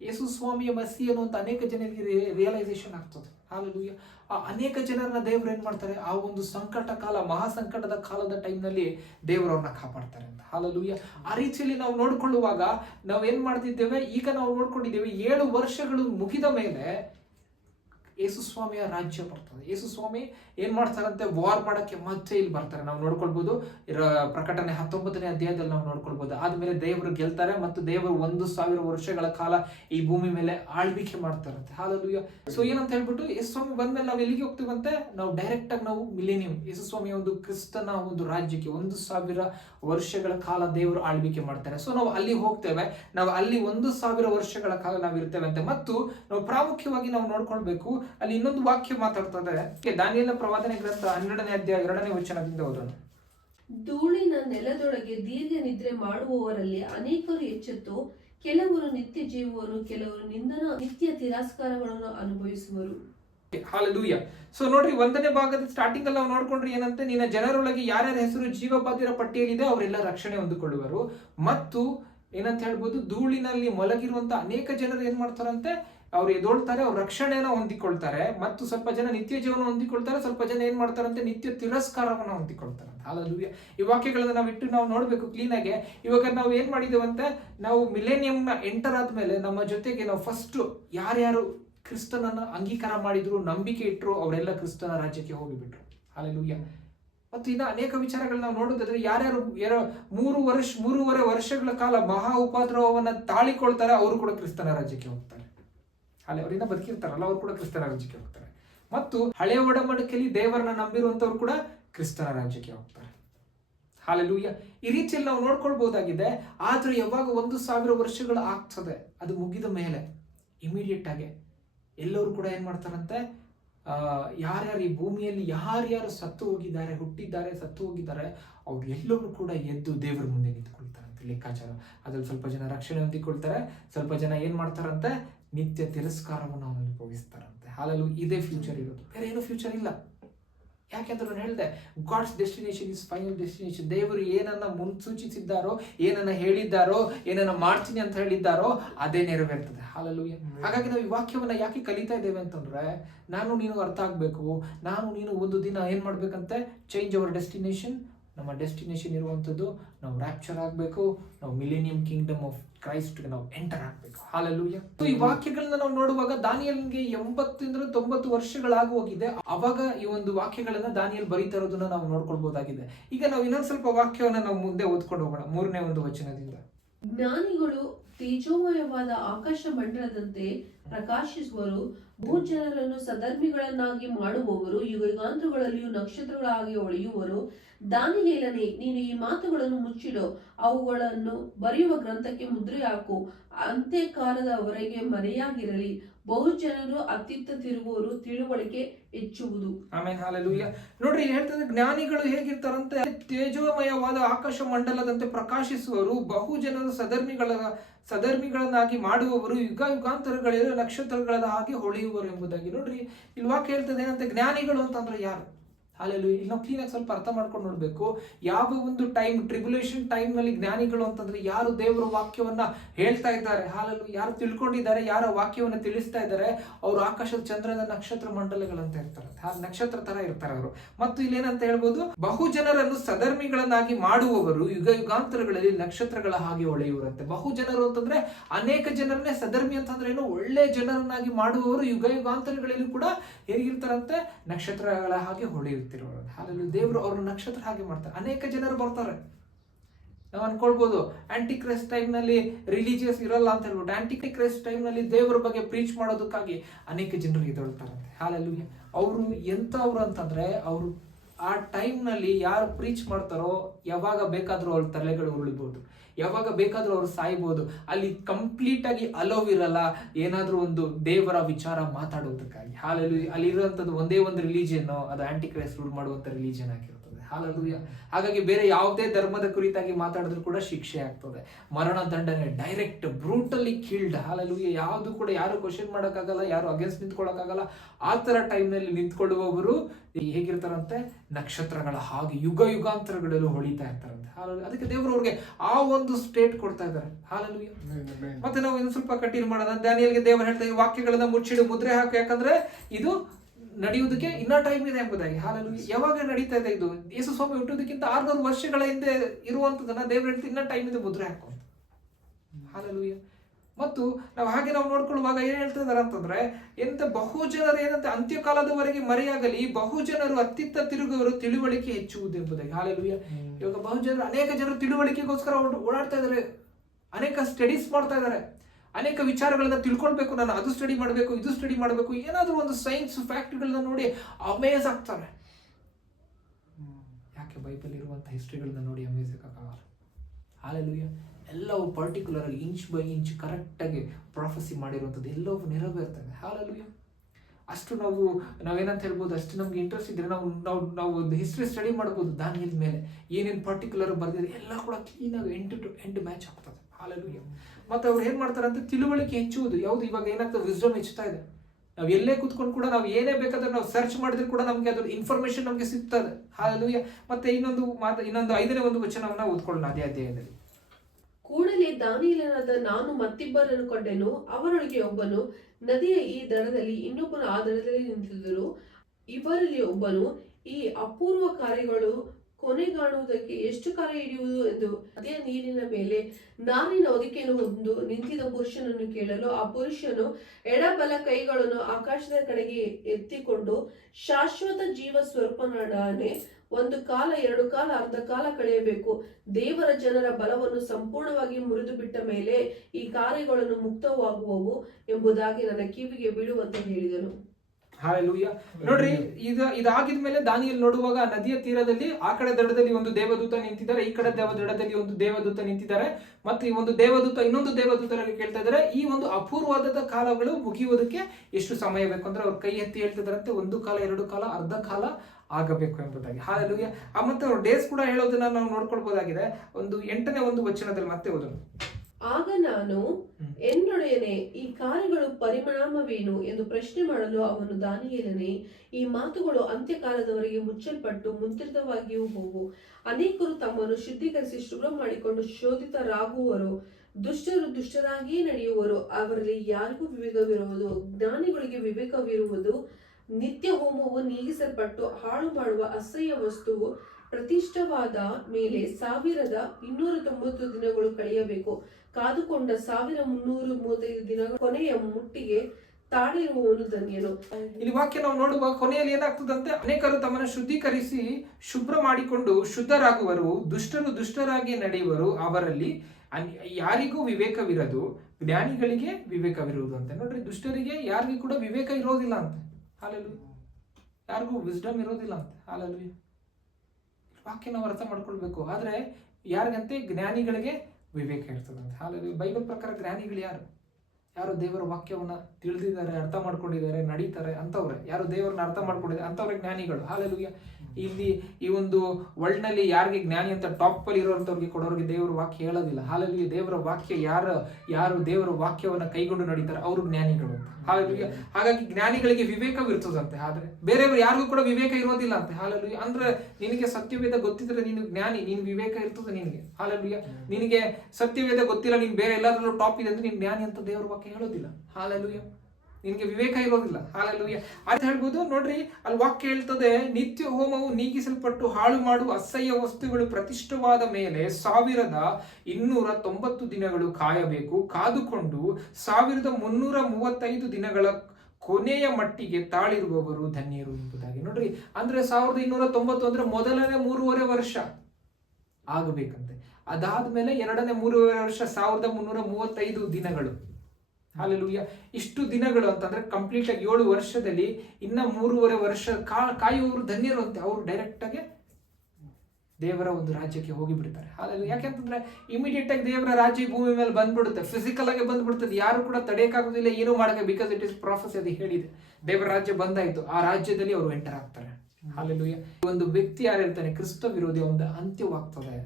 ಯೇಸು ಸ್ವಾಮಿಯ ಮಸಿ ಅನ್ನುವಂಥ ಅನೇಕ ಜನರಿಗೆ ರಿಯಲೈಸೇಷನ್ ಆಗ್ತದೆ. ಹಾಲೆಲೂಯ. ಆ ಅನೇಕ ಜನರನ್ನ ದೇವರು ಏನ್ ಮಾಡ್ತಾರೆ, ಆ ಒಂದು ಸಂಕಟ ಕಾಲ, ಮಹಾಸಂಕಟದ ಕಾಲದ ಟೈಮ್ನಲ್ಲಿ ದೇವರು ಅವ್ರನ್ನ ಕಾಪಾಡ್ತಾರೆ ಅಂತ. ಹಾಲೆಲೂಯ. ಆ ರೀತಿಯಲ್ಲಿ ನಾವು ನೋಡ್ಕೊಳ್ಳುವಾಗ ನಾವು ಏನ್ ಮಾಡ್ತಿದ್ದೇವೆ, ಈಗ ನಾವು ನೋಡ್ಕೊಂಡಿದ್ದೇವೆ 7 ವರ್ಷಗಳು ಮುಗಿದ ಮೇಲೆ ಯೇಸು ಸ್ವಾಮಿಯ ರಾಜ್ಯ ಬರ್ತದೆ. ಯೇಸು ಸ್ವಾಮಿ ಏನ್ ಮಾಡ್ತಾರಂತೆ, ವಾರ್ ಮಾಡಕ್ಕೆ ಮತ್ತೆ ಇಲ್ಲಿ ಬರ್ತಾರೆ. ನಾವು ನೋಡ್ಕೊಳ್ಬಹುದು, ಪ್ರಕಟಣೆ 19ನೇ ಅಧ್ಯಾಯದಲ್ಲಿ ನಾವು ನೋಡ್ಕೊಳ್ಬಹುದು. ಆದ್ಮೇಲೆ ದೇವರು ಗೆಲ್ತಾರೆ ಮತ್ತು ದೇವರು 1000 ವರ್ಷಗಳ ಕಾಲ ಈ ಭೂಮಿ ಮೇಲೆ ಆಳ್ವಿಕೆ ಮಾಡ್ತಾರಂತೆ. ಹಾಲೆಲೂಯ. ಸೊ ಏನಂತ ಹೇಳ್ಬಿಟ್ಟು, ಯೇಸು ಸ್ವಾಮಿ ಬಂದ್ಮೇಲೆ ನಾವು ಎಲ್ಲಿಗೆ ಹೋಗ್ತೀವಂತೆ, ನಾವು ಡೈರೆಕ್ಟ್ ಆಗಿ ನಾವು ಮಿಲೇನಿಯಂ, ಯೇಸು ಸ್ವಾಮಿಯ ಒಂದು ಕ್ರಿಸ್ತನ ಒಂದು ರಾಜ್ಯಕ್ಕೆ 1000 ವರ್ಷಗಳ ಕಾಲ ದೇವರು ಆಳ್ವಿಕೆ ಮಾಡ್ತಾರೆ. ಸೊ ನಾವು ಅಲ್ಲಿ ಹೋಗ್ತೇವೆ, ನಾವು ಅಲ್ಲಿ 1000 ವರ್ಷಗಳ ಕಾಲ ನಾವು ಇರ್ತೇವೆ ಅಂತೆ. ಮತ್ತು ನಾವು ಪ್ರಾಮುಖ್ಯವಾಗಿ ನಾವು ನೋಡ್ಕೊಳ್ಬೇಕು, ಅಲ್ಲಿ ಇನ್ನೊಂದು ವಾಕ್ಯ ಮಾತಾಡ್ತದೆ, ದಾನಿಯೇಲನ ಪ್ರವಾದನೆ ಗ್ರಂಥ 12ನೇ ಅಧ್ಯಾಯ 2ನೇ ವಚನದಿಂದ ಓದೋಣ. ಧೂಳಿನ ನೆಲದೊಳಗೆ ದೀರ್ಘ ನಿದ್ರೆ ಮಾಡುವವರಲ್ಲಿ ಅನೇಕರು ಎಚ್ಚೆತ್ತು, ಕೆಲವರು ನಿತ್ಯ ಜೀವವರು, ಕೆಲವರು ನಿತ್ಯ ತಿರಸ್ಕಾರಗಳನ್ನು ಅನುಭವಿಸುವರು. ಹಾಲೆಲೂಯ. ಸೊ ನೋಡ್ರಿ, 1ನೇ ಭಾಗದ ಸ್ಟಾರ್ಟಿಂಗ್ ಅಲ್ಲಿ ನಾವು ನೋಡ್ಕೊಂಡ್ರಿ ಏನಂತೆ, ನಿನ್ನ ಜನರೊಳಗೆ ಯಾರ್ಯಾರ ಹೆಸರು ಜೀವಬಾಧ್ಯರ ಪಟ್ಟಿಯಲ್ಲಿದೆ ಅವರೆಲ್ಲ ರಕ್ಷಣೆ ಹೊಂದಿಕೊಳ್ಳುವರು. ಮತ್ತು ಏನಂತ ಹೇಳ್ಬೋದು, ಧೂಳಿನಲ್ಲಿ ಮಲಗಿರುವಂತ ಅನೇಕ ಜನರು ಏನ್ ಮಾಡ್ತಾರಂತೆ, ಅವ್ರು ಎದೋಳ್ತಾರೆ, ಅವ್ರು ರಕ್ಷಣೆಯನ್ನು ಹೊಂದಿಕೊಳ್ತಾರೆ. ಮತ್ತು ಸ್ವಲ್ಪ ಜನ ನಿತ್ಯ ಜೀವನ ಹೊಂದಿಕೊಳ್ತಾರೆ, ಸ್ವಲ್ಪ ಜನ ಏನ್ ಮಾಡ್ತಾರಂತೆ, ನಿತ್ಯ ತಿರಸ್ಕಾರವನ್ನು ಹೊಂದಿಕೊಳ್ತಾರೆ. ಹಾಲೆಲೂಯ. ಈ ವಾಕ್ಯಗಳನ್ನ ನಾವು ಇಟ್ಟು ನಾವು ನೋಡ್ಬೇಕು ಕ್ಲೀನ್ ಆಗಿ. ಇವಾಗ ನಾವು ಏನ್ ಮಾಡಿದೇವಂತೆ, ನಾವು ಮಿಲೇನಿಯಂನ ಎಂಟರ್ ಆದ್ಮೇಲೆ ನಮ್ಮ ಜೊತೆಗೆ ನಾವು ಫಸ್ಟ್ ಯಾರ್ಯಾರು ಕ್ರಿಸ್ತನನ್ನ ಅಂಗೀಕಾರ ಮಾಡಿದ್ರು, ನಂಬಿಕೆ ಇಟ್ಟರು, ಅವರೆಲ್ಲ ಕ್ರಿಸ್ತನ ರಾಜ್ಯಕ್ಕೆ ಹೋಗಿಬಿಟ್ರು. ಹಾಲೆಲೂಯ. ಮತ್ತು ಇನ್ನು ಅನೇಕ ವಿಚಾರಗಳು ನಾವು ನೋಡೋದಾದ್ರೆ, ಯಾರ್ಯಾರು 3.5 ವರ್ಷಗಳ ಕಾಲ ಮಹಾ ಉಪದ್ರವವನ್ನು ತಾಳಿಕೊಳ್ತಾರೆ, ಅವರು ಕೂಡ ಕ್ರಿಸ್ತನ ರಾಜ್ಯಕ್ಕೆ ಹೋಗ್ತಾರೆ. ಅಲ್ಲಿ ಅವರಿಂದ ಬದುಕಿರ್ತಾರಲ್ಲ, ಅವ್ರು ಕೂಡ ಕ್ರಿಸ್ತನ ರಾಜ್ಯಕ್ಕೆ ಹೋಗ್ತಾರೆ. ಮತ್ತು ಹಳೆಯ ಒಡಂಬಡಿಕೆಯಲ್ಲಿ ದೇವರನ್ನ ನಂಬಿರುವಂತವ್ರು ಕೂಡ ಕ್ರಿಸ್ತನ ರಾಜ್ಯಕ್ಕೆ ಹೋಗ್ತಾರೆ. ಹಾಲೆಲೂಯ. ಈ ರೀತಿಯಲ್ಲಿ ನಾವು ನೋಡ್ಕೊಳ್ಬಹುದಾಗಿದೆ. ಆದ್ರೆ ಯಾವಾಗ 1000 ವರ್ಷಗಳು ಆಗ್ತದೆ, ಅದು ಮುಗಿದ ಮೇಲೆ ಇಮಿಡಿಯೇಟ್ ಆಗಿ ಎಲ್ಲರೂ ಕೂಡ ಏನ್ ಮಾಡ್ತಾರಂತೆ, ಯಾರ್ಯಾರು ಈ ಭೂಮಿಯಲ್ಲಿ ಯಾರ್ಯಾರು ಸತ್ತು ಹೋಗಿದ್ದಾರೆ, ಹುಟ್ಟಿದ್ದಾರೆ, ಸತ್ತು ಹೋಗಿದ್ದಾರೆ, ಅವ್ರು ಎಲ್ಲರೂ ಕೂಡ ಎದ್ದು ದೇವರ ಮುಂದೆ ನಿಂತ್ಕೊಳ್ತಾರಂತೆ. ಲೆಕ್ಕಾಚಾರ ಅದ್ರಲ್ಲಿ ಸ್ವಲ್ಪ ಜನ ರಕ್ಷಣೆ ಹೊಂದಿಕೊಳ್ತಾರೆ, ಸ್ವಲ್ಪ ಜನ ಏನ್ ಮಾಡ್ತಾರಂತೆ, ನಿತ್ಯ ತಿರಸ್ಕಾರವನ್ನು ಅನುಭವಿಸ್ತಾರಂತೆ. ಹಾಲೆಲೂಯ. ಇದೇ ಫ್ಯೂಚರ್ ಇರೋದು, ಬೇರೆ ಏನೂ ಫ್ಯೂಚರ್ ಇಲ್ಲ. ಯಾಕೆಂದ್ರೆ ನಾನು ಹೇಳಿದೆ, God's destination is final destination. ದೇವರು ಏನನ್ನ ಮುನ್ಸೂಚಿಸಿದ್ದಾರೋ, ಏನನ್ನ ಹೇಳಿದ್ದಾರೋ, ಏನನ್ನ ಮಾಡ್ತೀನಿ ಅಂತ ಹೇಳಿದ್ದಾರೋ ಅದೇ ನೆರವೇರ್ತದೆ. ಹಾಲೆಲೂಯ. ಹಾಗಾಗಿ ನಾವು ಈ ವಾಕ್ಯವನ್ನ ಯಾಕೆ ಕಲಿತಾ ಇದ್ದೇವೆ ಅಂತಂದ್ರೆ, ನಾನು ನೀನು ಅರ್ಥ ಆಗ್ಬೇಕು, ನಾನು ನೀನು ಒಂದು ದಿನ ಏನ್ ಮಾಡ್ಬೇಕಂತೆ, ಚೇಂಜ್ ಅವರ್ ಡೆಸ್ಟಿನೇಷನ್. ನಮ್ಮ ಡೆಸ್ಟಿನೇಷನ್ ಇರುವಂಥದ್ದು ನಾವು ರ್ಯಾಪ್ಚರ್ ಆಗಬೇಕು, ನಾವು ಮಿಲೇನಿಯಂ ಕಿಂಗ್ಡಮ್ ಆಫ್ ಕ್ರೈಸ್ಟ್ಗೆ ನಾವು ಎಂಟರ್ ಆಗಬೇಕು. ಹಾಲೆಲೂಯ. ಈ ವಾಕ್ಯಗಳನ್ನ ನಾವು ನೋಡುವಾಗ ದಾನಿಯೇಲನಿಗೆ 80-90 ವರ್ಷಗಳಾಗಿ ಹೋಗಿದೆ. ಅವಾಗ ಈ ಒಂದು ವಾಕ್ಯಗಳನ್ನ ದಾನಿಯೇಲ್ ಬರೀತಾ ಇರೋದನ್ನ ನಾವು ನೋಡ್ಕೊಳ್ಬಹುದಾಗಿದೆ. ಈಗ ನಾವು ಇನ್ನೊಂದು ಸ್ವಲ್ಪ ವಾಕ್ಯವನ್ನ ನಾವು ಮುಂದೆ ಓದ್ಕೊಂಡು ಹೋಗೋಣ, 3ನೇ ಒಂದು ವಚನದಿಂದ. ಜ್ಞಾನಿಗಳು ತೇಜೋಮಯವಾದ ಆಕಾಶ ಮಂಡಲದಂತೆ ಪ್ರಕಾಶಿಸುವರು, ಭೂಜನರನ್ನು ಸಧರ್ಮಿಗಳನ್ನಾಗಿ ಮಾಡುವವರು, ಯುಗಾಂತಗಳಲ್ಲಿಯೂ ನಕ್ಷತ್ರಗಳಾಗಿ ಹೊಳೆಯುವರು. ದಾನಿಯೇಲನೇ, ನೀನು ಈ ಮಾತುಗಳನ್ನು ಮುಚ್ಚಿಡು, ಅವುಗಳನ್ನು ಬರೆಯುವ ಗ್ರಂಥಕ್ಕೆ ಮುದ್ರೆ ಹಾಕು, ಅಂತ್ಯಕಾಲದವರೆಗೆ ಮರೆಯಾಗಿರಲಿ. ಬಹುಜನರು ಅತ್ತಿತ್ತ ತಿರುಗುವರು, ತಿಳುವಳಿಕೆ ಹೆಚ್ಚುವುದು. ಆಮೇಲೆ ಹಾಲೆಲೂಯ. ನೋಡ್ರಿ, ಹೇಳ್ತದೆ ಜ್ಞಾನಿಗಳು ಹೇಗಿರ್ತಾರಂತೆ, ತೇಜೋಮಯವಾದ ಆಕಾಶ ಮಂಡಲದಂತೆ ಪ್ರಕಾಶಿಸುವರು, ಬಹುಜನರು ಸಧರ್ಮಿಗಳನ್ನಾಗಿ ಮಾಡುವವರು, ಯುಗಾಂತರಗಳಿರೋ ನಕ್ಷತ್ರಗಳ ಹಾಗೆ ಹೊಳೆಯುವರು ಎಂಬುದಾಗಿ. ನೋಡ್ರಿ, ಇಲ್ಲಿ ವಾಕ್ಯ ಹೇಳ್ತದೆ ಏನಂತೆ, ಜ್ಞಾನಿಗಳು ಅಂತಂದ್ರೆ ಯಾರು? ಹಾಲೆಲೂಯ. ಇಲ್ಲಿ ನಾವು ಕ್ಲೀನಾಗಿ ಸ್ವಲ್ಪ ಅರ್ಥ ಮಾಡ್ಕೊಂಡು ನೋಡ್ಬೇಕು. ಯಾವ ಒಂದು ಟೈಮ್, ಟ್ರಿಬುಲೇಷನ್ ಟೈಮ್ ನಲ್ಲಿ ಜ್ಞಾನಿಗಳು ಅಂತಂದ್ರೆ ಯಾರು ದೇವರ ವಾಕ್ಯವನ್ನ ಹೇಳ್ತಾ ಇದ್ದಾರೆ, ಹಾಲೆಲೂಯ, ಯಾರು ತಿಳ್ಕೊಂಡಿದ್ದಾರೆ, ಯಾರ ವಾಕ್ಯವನ್ನ ತಿಳಿಸ್ತಾ ಇದ್ದಾರೆ, ಅವರು ಆಕಾಶದ ಚಂದ್ರನ ನಕ್ಷತ್ರ ಮಂಡಲಗಳಂತ ಇರ್ತಾರೆ, ನಕ್ಷತ್ರ ತರ ಇರ್ತಾರೆ ಅವರು. ಮತ್ತು ಇಲ್ಲೇನಂತ ಹೇಳ್ಬೋದು, ಬಹುಜನರನ್ನು ಸಧರ್ಮಿಗಳನ್ನಾಗಿ ಮಾಡುವವರು, ಯುಗಾಂತರಗಳಲ್ಲಿ ನಕ್ಷತ್ರಗಳ ಹಾಗೆ ಹೊಳೆಯುವರಂತೆ. ಬಹುಜನರು ಅಂತಂದ್ರೆ ಅನೇಕ ಜನರನ್ನೇ, ಸಧರ್ಮಿ ಅಂತಂದ್ರೆ ಏನು, ಒಳ್ಳೆ ಜನರನ್ನಾಗಿ ಮಾಡುವವರು ಯುಗಾಂತರಗಳಲ್ಲಿ ಕೂಡ ಹೇಗಿರ್ತಾರಂತೆ, ನಕ್ಷತ್ರಗಳ ಹಾಗೆ ಹೊಳೆಯುತ್ತಾರೆ. ಹಾಲೆಲೂಯ. ದೇವರು ಅವ್ರ ನಕ್ಷತ್ರ ಹಾಗೆ ಮಾಡ್ತಾರೆ. ಅನೇಕ ಜನರು ಬರ್ತಾರೆ, ನಾವು ಅನ್ಕೊಳ್ಬೋದು ಆಂಟಿ ಕ್ರೈಸ್ಟ್ ಟೈಮ್ನಲ್ಲಿ ರಿಲಿಜಿಯಸ್ ಇರಲ್ಲ ಅಂತ ಹೇಳ್ಬಿಟ್ಟು. ಆಂಟಿ ಕ್ರೈಸ್ಟ್ ಟೈಮ್ನಲ್ಲಿ ದೇವರ ಬಗ್ಗೆ ಪ್ರೀಚ್ ಮಾಡೋದಕ್ಕಾಗಿ ಅನೇಕ ಜನರು ಎದ್ದೇಳ್ತಾರಂತೆ. ಹಾಲೆಲೂಯ. ಅವರು ಎಂಥವ್ರು ಅಂತಂದ್ರೆ, ಅವರು ಆ ಟೈಮ್ನಲ್ಲಿ ಯಾರು ಪ್ರೀಚ್ ಮಾಡ್ತಾರೋ ಯಾವಾಗ ಬೇಕಾದ್ರೂ ಅವ್ರ ತಲೆಗಳು ಉರುಳ್ಬೋದು, ಯಾವಾಗ ಬೇಕಾದ್ರೂ ಅವ್ರು ಸಾಯ್ಬೋದು. ಅಲ್ಲಿ ಕಂಪ್ಲೀಟ್ ಆಗಿ ಅಲೋವ್ ಇರಲ್ಲ ಏನಾದ್ರೂ ಒಂದು ದೇವರ ವಿಚಾರ ಮಾತಾಡೋದಕ್ಕಾಗಿ. ಹಾಲೆಲೂಯ. ಅಲ್ಲಿ ಇರುವಂತದ್ದು ಒಂದೇ ಒಂದು ರಿಲಿಜಿಯನ್, ಅದು ಆಂಟಿ ಕ್ರೈಸ್ಟ್ ರೂಲ್ ಮಾಡುವಂತ ರಿಲಿಜಿಯನ್ ಆಗಿರ್ತದೆ. ಹಾಲೆಲೂಯ. ಹಾಗಾಗಿ ಬೇರೆ ಯಾವುದೇ ಧರ್ಮದ ಕುರಿತಾಗಿ ಮಾತಾಡಿದ್ರು ಕೂಡ ಶಿಕ್ಷೆ ಆಗ್ತದೆ, ಮರಣ ದಂಡನೆ, ಡೈರೆಕ್ಟ್ ಬ್ರೂಟಲಿ ಕಿಲ್ಡ್. ಹಾಲೆಲೂಯ. ಯಾವುದು ಕೂಡ ಯಾರು ಕ್ವಶನ್ ಮಾಡೋಕ್ಕಾಗಲ್ಲ, ಯಾರು ಅಗೇನ್ಸ್ಟ್ ನಿಂತ್ಕೊಳ್ಳೋಕ್ಕಾಗಲ್ಲ. ಆ ತರ ಟೈಮ್ನಲ್ಲಿ ನಿಂತ್ಕೊಳ್ಳುವವರು ಹೇಗಿರ್ತಾರಂತೆ, ನಕ್ಷತ್ರಗಳ ಹಾಗೆ ಯುಗ ಯುಗಾಂತರಗಳಲ್ಲೂ ಹೊಳಿತಾ ಇರ್ತಾರಂತೆ. ಹಾಲೆಲೂಯ. ಅದಕ್ಕೆ ದೇವರು ಅವ್ರಿಗೆ ಆ ಒಂದು ಸ್ಟೇಟ್ ಕೊಡ್ತಾ ಇದ್ದಾರೆ. ಹಾಲೆಲೂಯ. ಮತ್ತೆ ನಾವು ಇನ್ನು ಸ್ವಲ್ಪ ಕಂಟಿನ್ಯೂ ಮಾಡೋಣ. ದಾನಿಯೇಲಗೆ ದೇವರು ಹೇಳ್ತಾ ಈ ವಾಕ್ಯಗಳನ್ನ ಮುಚ್ಚಿಡು, ಮುದ್ರೆ ಹಾಕು, ಯಾಕಂದ್ರೆ ಇದು ನಡೆಯುವುದಕ್ಕೆ ಇನ್ನ ಟೈಮ್ ಇದೆ ಎಂಬುದಾಗಿ. ಹಾಲೆಲೂಯ. ಯಾವಾಗ ನಡೀತಾ ಇದೆ ಇದು? ಯೇಸು ಸ್ವಾಮಿ ಹುಟ್ಟುವುದಕ್ಕಿಂತ 600 ವರ್ಷಗಳ ಹಿಂದೆ ಇರುವಂತದನ್ನ ದೇವರು ಹೇಳ್ತಾ ಇನ್ನ ಟೈಮ್ ಇದೆ, ಮುದ್ರೆ ಹಾಕು ಅಂತ. ಹಾಲೆಲೂಯ. ಮತ್ತು ನಾವು ನೋಡ್ಕೊಳ್ಳುವಾಗ ಏನ್ ಹೇಳ್ತಾ ಇದಾರೆ ಅಂತಂದ್ರೆ, ಬಹುಜನರು ಏನಂತ ಅಂತ್ಯಕಾಲದವರೆಗೆ ಮರೆಯಾಗಲಿ, ಬಹುಜನರು ಅತ್ತಿತ್ತ ತಿರುಗುವರು, ತಿಳುವಳಿಕೆ ಹೆಚ್ಚುವುದು ಎಂಬುದಾಗಿ. ಹಾಲೆಲೂಯ. ಇವಾಗ ಅನೇಕ ಜನರು ತಿಳುವಳಿಕೆಗೋಸ್ಕರ ಓಡಾಡ್ತಾ ಇದಾರೆ, ಅನೇಕ ಸ್ಟಡೀಸ್ ಮಾಡ್ತಾ ಇದಾರೆ, ಅನೇಕ ವಿಚಾರಗಳನ್ನ ತಿಳ್ಕೊಳ್ಬೇಕು, ನಾನು ಅದು ಸ್ಟಡಿ ಮಾಡಬೇಕು, ಇದು ಸ್ಟಡಿ ಮಾಡಬೇಕು, ಏನಾದ್ರೂ ಒಂದು ಸೈನ್ಸ್ ಫ್ಯಾಕ್ಟ್ಗಳನ್ನ ನೋಡಿ ಅಮೇಜ್ ಆಗ್ತಾರೆ. ಯಾಕೆ ಬೈಬಲ್ ಇರುವಂತಹ ಹಿಸ್ಟ್ರಿಗಳನ್ನ ನೋಡಿ ಅಮೇಜ್ ಆಗಲ್ಲ? ಹಾಲೆಲೂಯ. ಎಲ್ಲವೂ ಪರ್ಟಿಕ್ಯುಲರ್ ಆಗಿ ಇಂಚ್ ಬೈ ಇಂಚ್ ಕರೆಕ್ಟ್ ಆಗಿ ಪ್ರಾಫೆಸಿ ಮಾಡಿರುವಂಥದ್ದು ಎಲ್ಲವೂ ನೆರವೇರ್ತದೆ. ಹಾಲೆಲೂಯ. ಅಷ್ಟು ನಾವೇನಂತ ಹೇಳ್ಬೋದು, ಅಷ್ಟು ನಮ್ಗೆ ಇಂಟ್ರೆಸ್ಟ್ ಇದ್ರೆ ನಾವು ಒಂದು ಹಿಸ್ಟ್ರಿ ಸ್ಟಡಿ ಮಾಡ್ಬೋದು. ದಾನಿಯೇಲ್ ಮೇಲೆ ಏನೇನು ಪರ್ಟಿಕ್ಯುಲರ್ ಬರ್ದಿದೆ ಎಲ್ಲ ಕೂಡ ಕ್ಲೀನಾಗಿ ಎಂಡ್ ಟು ಎಂಡ್ ಮ್ಯಾಚ್ ಆಗ್ತದೆ. ಹಾಲೆಲೂಯ. ಮತ್ತೆ ಅವ್ರು ಏನ್ ಮಾಡ್ತಾರೆ ಅಂತ ತಿಳುವಳಿಕೆ ಹೆಚ್ಚುವುದು. ಯಾವುದು ಇವಾಗ ಏನಾಗ್ತದೆ, ವಿಸ್ಡಮ್ ಹೆಚ್ಚುತ್ತಾ ಇದೆ. ನಾವು ಎಲ್ಲೇ ಕೂತ್ಕೊಂಡು ಕೂಡ ನಾವು ಏನೇ ಬೇಕಾದ್ರೆ ನಾವು ಸರ್ಚ್ ಮಾಡಿದ್ರೆ ಕೂಡ ನಮ್ಗೆ ಅದ್ರ ಇನ್ಫಾರ್ಮೇಶನ್ ನಮ್ಗೆ ಸಿಗ್ತದೆ. ಹಾಲೆಲೂಯ. ಮತ್ತೆ ಇನ್ನೊಂದು 5ನೇ ಒಂದು ವಚನವನ್ನ ಓದ್ಕೊಳ್ಳೋಣ ಅದೇ ಅಧ್ಯಾಯದಲ್ಲಿ. ಕೂಡಲೇ ದಾನಿಯೇಲನಾದ ನಾನು ಮತ್ತಿಬ್ಬರನ್ನು ಕಂಡೆನು, ಅವರೊಳಗೆ ಒಬ್ಬನು ನದಿಯ ಈ ದಡದಲ್ಲಿ, ಇನ್ನೊಬ್ಬನು ಆ ದಡದಲ್ಲಿ ನಿಂತಿದ್ದರು. ಇವರಲ್ಲಿ ಒಬ್ಬನು ಈ ಅಪೂರ್ವ ಕಾರ್ಯಗಳು ಕೊನೆಗಾಣುವುದಕ್ಕೆ ಎಷ್ಟು ಕಾಲ ಹಿಡಿಯುವುದು ಎಂದು ಅದೇ ನೀರಿನ ಮೇಲೆ ನಾರಿನ ಹೊದಿಕೆಯನ್ನು ಹೊಂದು ನಿಂತಿದ್ದ ಪುರುಷನನ್ನು ಕೇಳಲು, ಆ ಪುರುಷನು ಎಡಬಲ ಕೈಗಳನ್ನು ಆಕಾಶದ ಕಡೆಗೆ ಎತ್ತಿಕೊಂಡು, ಶಾಶ್ವತ ಜೀವ ಸ್ವರೂಪನಾದವನೇ, 1 ಕಾಲ 2 ಕಾಲ ಅರ್ಧ ಕಾಲ ಕಳೆಯಬೇಕು. ದೇವರ ಜನರ ಬಲವನ್ನು ಸಂಪೂರ್ಣವಾಗಿ ಮುರಿದು ಬಿಟ್ಟ ಮೇಲೆ ಈ ಕಾರ್ಯಗಳನ್ನು ಮುಕ್ತವಾಗುವವು ಎಂಬುದಾಗಿ ನನ್ನ ಕಿವಿಗೆ ಬೀಳುವಂತೆ ಹೇಳಿದನು. ಹಾಲೆಲೂಯ. ನೋಡ್ರಿ, ಇದಾಗಿದ್ಮೇಲೆ ದಾನಿಯೇಲ್ ನೋಡುವಾಗ ನದಿಯ ತೀರದಲ್ಲಿ ಆ ಕಡೆ ದಡದಲ್ಲಿ ಒಂದು ದೇವದೂತ ನಿಂತಿದ್ದಾರೆ, ಈ ಕಡೆ ದಡದಲ್ಲಿ ಒಂದು ದೇವದೂತ ನಿಂತಿದ್ದಾರೆ. ಮತ್ತೆ ಈ ಒಂದು ದೇವದೂತ ಇನ್ನೊಂದು ದೇವದೂತರಿಗೆ ಕೇಳ್ತಾ ಇದ್ದಾರೆ, ಈ ಒಂದು ಅಪೂರ್ವವಾದ ಕಾಲಗಳು ಮುಗಿಯುವುದಕ್ಕೆ ಎಷ್ಟು ಸಮಯ ಬೇಕು ಅಂದ್ರೆ ಅವ್ರ ಕೈ ಎತ್ತಿ ಹೇಳ್ತಿದಾರಂತೆ, 1 ಕಾಲ 2 ಕಾಲ ಅರ್ಧ ಕಾಲ ಆಗಬೇಕು ಎಂಬುದಾಗಿ. ಹಾಲೆಲೂಯ. ಮತ್ತೆ ಅವ್ರ ಡೇಸ್ ಕೂಡ ಹೇಳೋದನ್ನ ನಾವು ನೋಡ್ಕೊಳ್ಬಹುದಾಗಿದೆ. 8ನೇ ಒಂದು ವಚನದಲ್ಲಿ ಮತ್ತೆ ಓದೋಣ. ಆಗ ನಾನು ಎನ್ನೊಡೆಯನೇ, ಈ ಕಾರ್ಯಗಳು ಪರಿಣಾಮವೇನು ಎಂದು ಪ್ರಶ್ನೆ ಮಾಡಲು ಅವನು, ದಾನಿಯೇಲನೇ, ಈ ಮಾತುಗಳು ಅಂತ್ಯಕಾಲದವರೆಗೆ ಮುಚ್ಚಲ್ಪಟ್ಟು ಮುಂಚಿತವಾಗಿಯೂ ಹೋಗು. ಅನೇಕರು ತಮ್ಮನ್ನು ಶುದ್ಧೀಕರಿಸಿ ಶುಭ್ರ ಮಾಡಿಕೊಂಡು ಶೋಧಿತರಾಗುವರು, ದುಷ್ಟರು ದುಷ್ಟರಾಗಿಯೇ ನಡೆಯುವರು. ಅವರಲ್ಲಿ ಯಾರಿಗೂ ವಿವೇಕವಿರುವುದು, ಜ್ಞಾನಿಗಳಿಗೆ ವಿವೇಕವಿರುವುದು. ನಿತ್ಯ ಹೋಮವು ನೀಗಿಸಲ್ಪಟ್ಟು ಹಾಳು ಮಾಡುವ ಅಸಹ್ಯ ವಸ್ತುವು ಪ್ರತಿಷ್ಠವಾದ ಮೇಲೆ 1290 ದಿನಗಳು ಕಳೆಯಬೇಕು. ಕಾದುಕೊಂಡ 1335 ದಿನಗಳು ಕೊನೆಯ ಮುಟ್ಟಿಗೆ ತಾಳಿರುವವನು ಧನ್ಯನು. ಇಲ್ಲಿ ವಾಕ್ಯ ನಾವು ನೋಡುವ ಕೊನೆಯಲ್ಲಿ ಏನಾಗ್ತದಂತೆ, ಅನೇಕರು ತಮ್ಮನ್ನು ಶುದ್ಧೀಕರಿಸಿ ಶುಭ್ರ ಮಾಡಿಕೊಂಡು ಶುದ್ಧರಾಗುವರು, ದುಷ್ಟರು ದುಷ್ಟರಾಗಿ ನಡೆಯುವರು. ಅವರಲ್ಲಿ ಯಾರಿಗೂ ವಿವೇಕವಿರದು, ಜ್ಞಾನಿಗಳಿಗೆ ವಿವೇಕವಿರುವುದು ಅಂತ. ನೋಡ್ರಿ, ದುಷ್ಟರಿಗೆ ಯಾರಿಗೂ ಕೂಡ ವಿವೇಕ ಇರೋದಿಲ್ಲ ಅಂತ. ಹಾಲೆಲೂಯ. ಯಾರಿಗೂ ವಿಸ್ಡಮ್ ಇರೋದಿಲ್ಲ ಅಂತ. ಹಾಲೆಲೂಯ. ವಾಕ್ಯ ನಾವು ಅರ್ಥ ಮಾಡ್ಕೊಳ್ಬೇಕು. ಆದ್ರೆ ಯಾರಿಗಂತೆ, ಜ್ಞಾನಿಗಳಿಗೆ ವಿವೇಕ ಇರ್ತದಂತೆ. ಹಾಲೆಲೂಯ. ಬೈಬಲ್ ಪ್ರಕಾರ ಜ್ಞಾನಿಗಳು ಯಾರು ದೇವರ ವಾಕ್ಯವನ್ನ ತಿಳಿದಿದ್ದಾರೆ, ಅರ್ಥ ಮಾಡ್ಕೊಂಡಿದ್ದಾರೆ, ನಡೀತಾರೆ ಅಂತವ್ರೆ. ಯಾರು ದೇವರನ್ನ ಅರ್ಥ ಮಾಡ್ಕೊಂಡಿದ್ದಾರೆ ಅಂತವ್ರೆ ಜ್ಞಾನಿಗಳು. ಹಾಲೆಲೂಯ. ಇಲ್ಲಿ ಈ ಒಂದು ವರ್ಲ್ಡ್ ನಲ್ಲಿ ಯಾರಿಗೆ ಜ್ಞಾನಿ ಅಂತ ಟಾಪ್ ಅಲ್ಲಿ ಇರುವಂತವ್ರಿಗೆ ಕೊಡೋರಿಗೆ ದೇವರ ವಾಕ್ಯ ಹೇಳೋದಿಲ್ಲ. ಹಾಲೆಲೂಯ. ದೇವರ ವಾಕ್ಯ ಯಾರು ದೇವರ ವಾಕ್ಯವನ್ನ ಕೈಗೊಂಡು ನಡೀತಾರೆ ಅವರು ಜ್ಞಾನಿಗಳು ಅಂತ. ಹಾಲೆಲೂಯ. ಹಾಗಾಗಿ ಜ್ಞಾನಿಗಳಿಗೆ ವಿವೇಕವಿರ್ತದಂತೆ, ಆದ್ರೆ ಬೇರೆಯವರು ಯಾರಿಗೂ ಕೂಡ ವಿವೇಕ ಇರೋದಿಲ್ಲ ಅಂತೆ. ಹಾಲೆಲೂಯ. ಅಂದ್ರೆ ನಿನಗೆ ಸತ್ಯವೇದ ಗೊತ್ತಿದ್ರೆ ನೀನು ಜ್ಞಾನಿ, ನೀನು ವಿವೇಕ ಇರ್ತದೆ ನಿನಗೆ. ಹಾಲೆಲೂಯ. ನಿನಗೆ ಸತ್ಯವೇದ ಗೊತ್ತಿಲ್ಲ, ನೀನು ಬೇರೆ ಎಲ್ಲಾದ್ರಲ್ಲೂ ಟಾಪ್ ಇದೆ ಅಂದ್ರೆ ನೀನು ಜ್ಞಾನಿ ಅಂತ ದೇವರ ವಾಕ್ಯ ಹೇಳೋದಿಲ್ಲ. ಹಾಲೆಲೂಯ. ನಿನ್ಗೆ ವಿವೇಕ ಇರೋದಿಲ್ಲ. ಹಾಲೆಲೂಯ. ಅಂತ ಹೇಳ್ಬೋದು. ನೋಡ್ರಿ, ಅಲ್ಲಿ ವಾಕ್ಯ ಹೇಳ್ತದೆ, ನಿತ್ಯ ಹೋಮವು ನೀಗಿಸಲ್ಪಟ್ಟು ಹಾಳು ಮಾಡುವ ಅಸಹ್ಯ ವಸ್ತುಗಳು ಪ್ರತಿಷ್ಠವಾದ ಮೇಲೆ 1290 ದಿನಗಳು ಕಾಯಬೇಕು. ಕಾದುಕೊಂಡು 1335 ದಿನಗಳ ಕೊನೆಯ ಮಟ್ಟಿಗೆ ತಾಳಿರುವವರು ಧನ್ಯರು ಎಂಬುದಾಗಿ. ನೋಡ್ರಿ, ಅಂದ್ರೆ 1290 ಅಂದ್ರೆ ಮೊದಲನೇ 3.5 ವರ್ಷ ಆಗಬೇಕಂತೆ. ಅದಾದ್ಮೇಲೆ ಎರಡನೇ 3.5 ವರ್ಷ 1335 ದಿನಗಳು. ಹಾಲೆಲೂಯ. ಇಷ್ಟು ದಿನಗಳು ಅಂತಂದ್ರೆ ಕಂಪ್ಲೀಟ್ ಆಗಿ 7 ವರ್ಷದಲ್ಲಿ ಇನ್ನ 3.5 ವರ್ಷ ಕಾಯುವವರು ಧನ್ಯರು ಅಂತೆ. ಅವರು ಡೈರೆಕ್ಟ್ ಆಗಿ ದೇವರ ಒಂದು ರಾಜ್ಯಕ್ಕೆ ಹೋಗಿ ಬಿಡ್ತಾರೆ. ಹಾಲೆಲೂಯ. ಯಾಕೆಂತಂದ್ರೆ ಇಮಿಡಿಯೇಟ್ ಆಗಿ ದೇವರ ರಾಜ್ಯ ಭೂಮಿ ಮೇಲೆ ಬಂದ್ಬಿಡುತ್ತೆ, ಫಿಸಿಕಲ್ ಆಗಿ ಬಂದ್ಬಿಡ್ತದೆ, ಯಾರು ಕೂಡ ತಡೆಯಕ್ಕಾಗೋದಿಲ್ಲ, ಏನೂ ಮಾಡಕ್ಕೆ, ಬಿಕಾಸ್ ಇಟ್ ಇಸ್ ಪ್ರಾಫೆಸಿ, ಅದು ಹೇಳಿದೆ. ದೇವರ ರಾಜ್ಯ ಬಂದಾಯ್ತು, ಆ ರಾಜ್ಯದಲ್ಲಿ ಅವರು ಎಂಟರ್ ಆಗ್ತಾರೆ. ಹಾಲೆಲೂಯ. ಒಂದು ವ್ಯಕ್ತಿ ಯಾರು ಇರ್ತಾನೆ ಕ್ರಿಸ್ತ ವಿರೋಧಿ, ಒಂದು ಅಂತ್ಯವಾಗ್ತದೆ,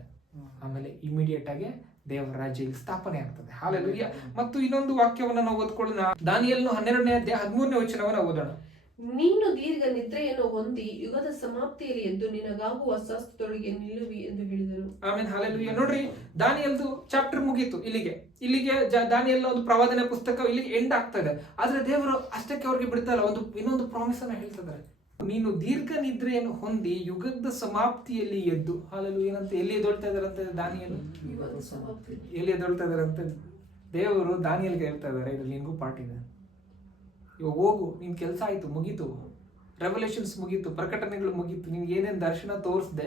ಆಮೇಲೆ ಇಮಿಡಿಯೇಟ್ ಆಗಿ ದೇವರ ರಾಜ್ಯ ಇಲ್ಲಿ ಸ್ಥಾಪನೆ ಆಗ್ತದೆ. ಹಾಲೆಲೂಯ. ಮತ್ತು ಇನ್ನೊಂದು ವಾಕ್ಯವನ್ನ ನಾವು ಓದ್ಕೊಳ್ಳೋಣ. ದಾನಿಯೇಲನು 12ನೇ ಅಧ್ಯಾಯ 13ನೇ ವಚನವನ್ನ ಓದೋಣ. ನೀನು ದೀರ್ಘ ನಿದ್ರೆಯನ್ನು ಹೊಂದಿ ಯುಗದ ಸಮಾಪ್ತಿಯಲ್ಲಿ ಎದ್ದು ನಿನಗಾಗುವ ಸ್ವಾಸ್ಥ್ಯದೊಳಗೆ ನಿಲ್ಲುವಿ ಎಂದು ಹೇಳಿದರು. ಆಮೇಲೆ ಹಾಲೆಲೂಯ. ನೋಡ್ರಿ, ದಾನಿಯೇಲದು ಚಾಪ್ಟರ್ ಮುಗೀತು. ಇಲ್ಲಿಗೆ ದಾನಿಯೇಲನ ಒಂದು ಪ್ರವಾದನೆ ಪುಸ್ತಕ ಇಲ್ಲಿಗೆ ಎಂಡ್ ಆಗ್ತದೆ. ಆದ್ರೆ ದೇವರು ಅಷ್ಟಕ್ಕೆ ಅವ್ರಿಗೆ ಬಿಡ್ತಾ ಇಲ್ಲ, ಇನ್ನೊಂದು ಪ್ರಾಮಿಸ್ ಅನ್ನ ಹೇಳ್ತಿದ್ದಾರೆ. ನೀನು ದೀರ್ಘ ನಿದ್ರೆಯನ್ನು ಹೊಂದಿ ಯುಗದ ಸಮಾಪ್ತಿಯಲ್ಲಿ ಎದ್ದು. ಹಾಲೆಲೂಯ. ಏನಂತ ಎಲ್ಲಿ ಎದ್ದೊಳ್ತಾ ಇದಾರಂತೆ ದಾನಿಯೇಲ? ಎಲ್ಲಿ ಎದ್ದೊಳ್ತಾ ಇದಾರಂತೆ? ದೇವರು ದಾನಿಯೇಲ್ಗೆ ಹೇಳ್ತಾ ಇದಾರೆ, ಇದು ನಿನ್ಗೂ ಪಾರ್ಟ್ ಇದೆ, ಇವಾಗ ಹೋಗು, ನಿನ್ ಕೆಲಸ ಆಯ್ತು, ಮುಗೀತು, ರೆವಲ್ಯೂಷನ್ಸ್ ಮುಗೀತು, ಪ್ರಕಟಣೆಗಳು ಮುಗೀತು, ನಿನ್ಗೆ ಏನೇನು ದರ್ಶನ ತೋರಿಸ್ದೆ,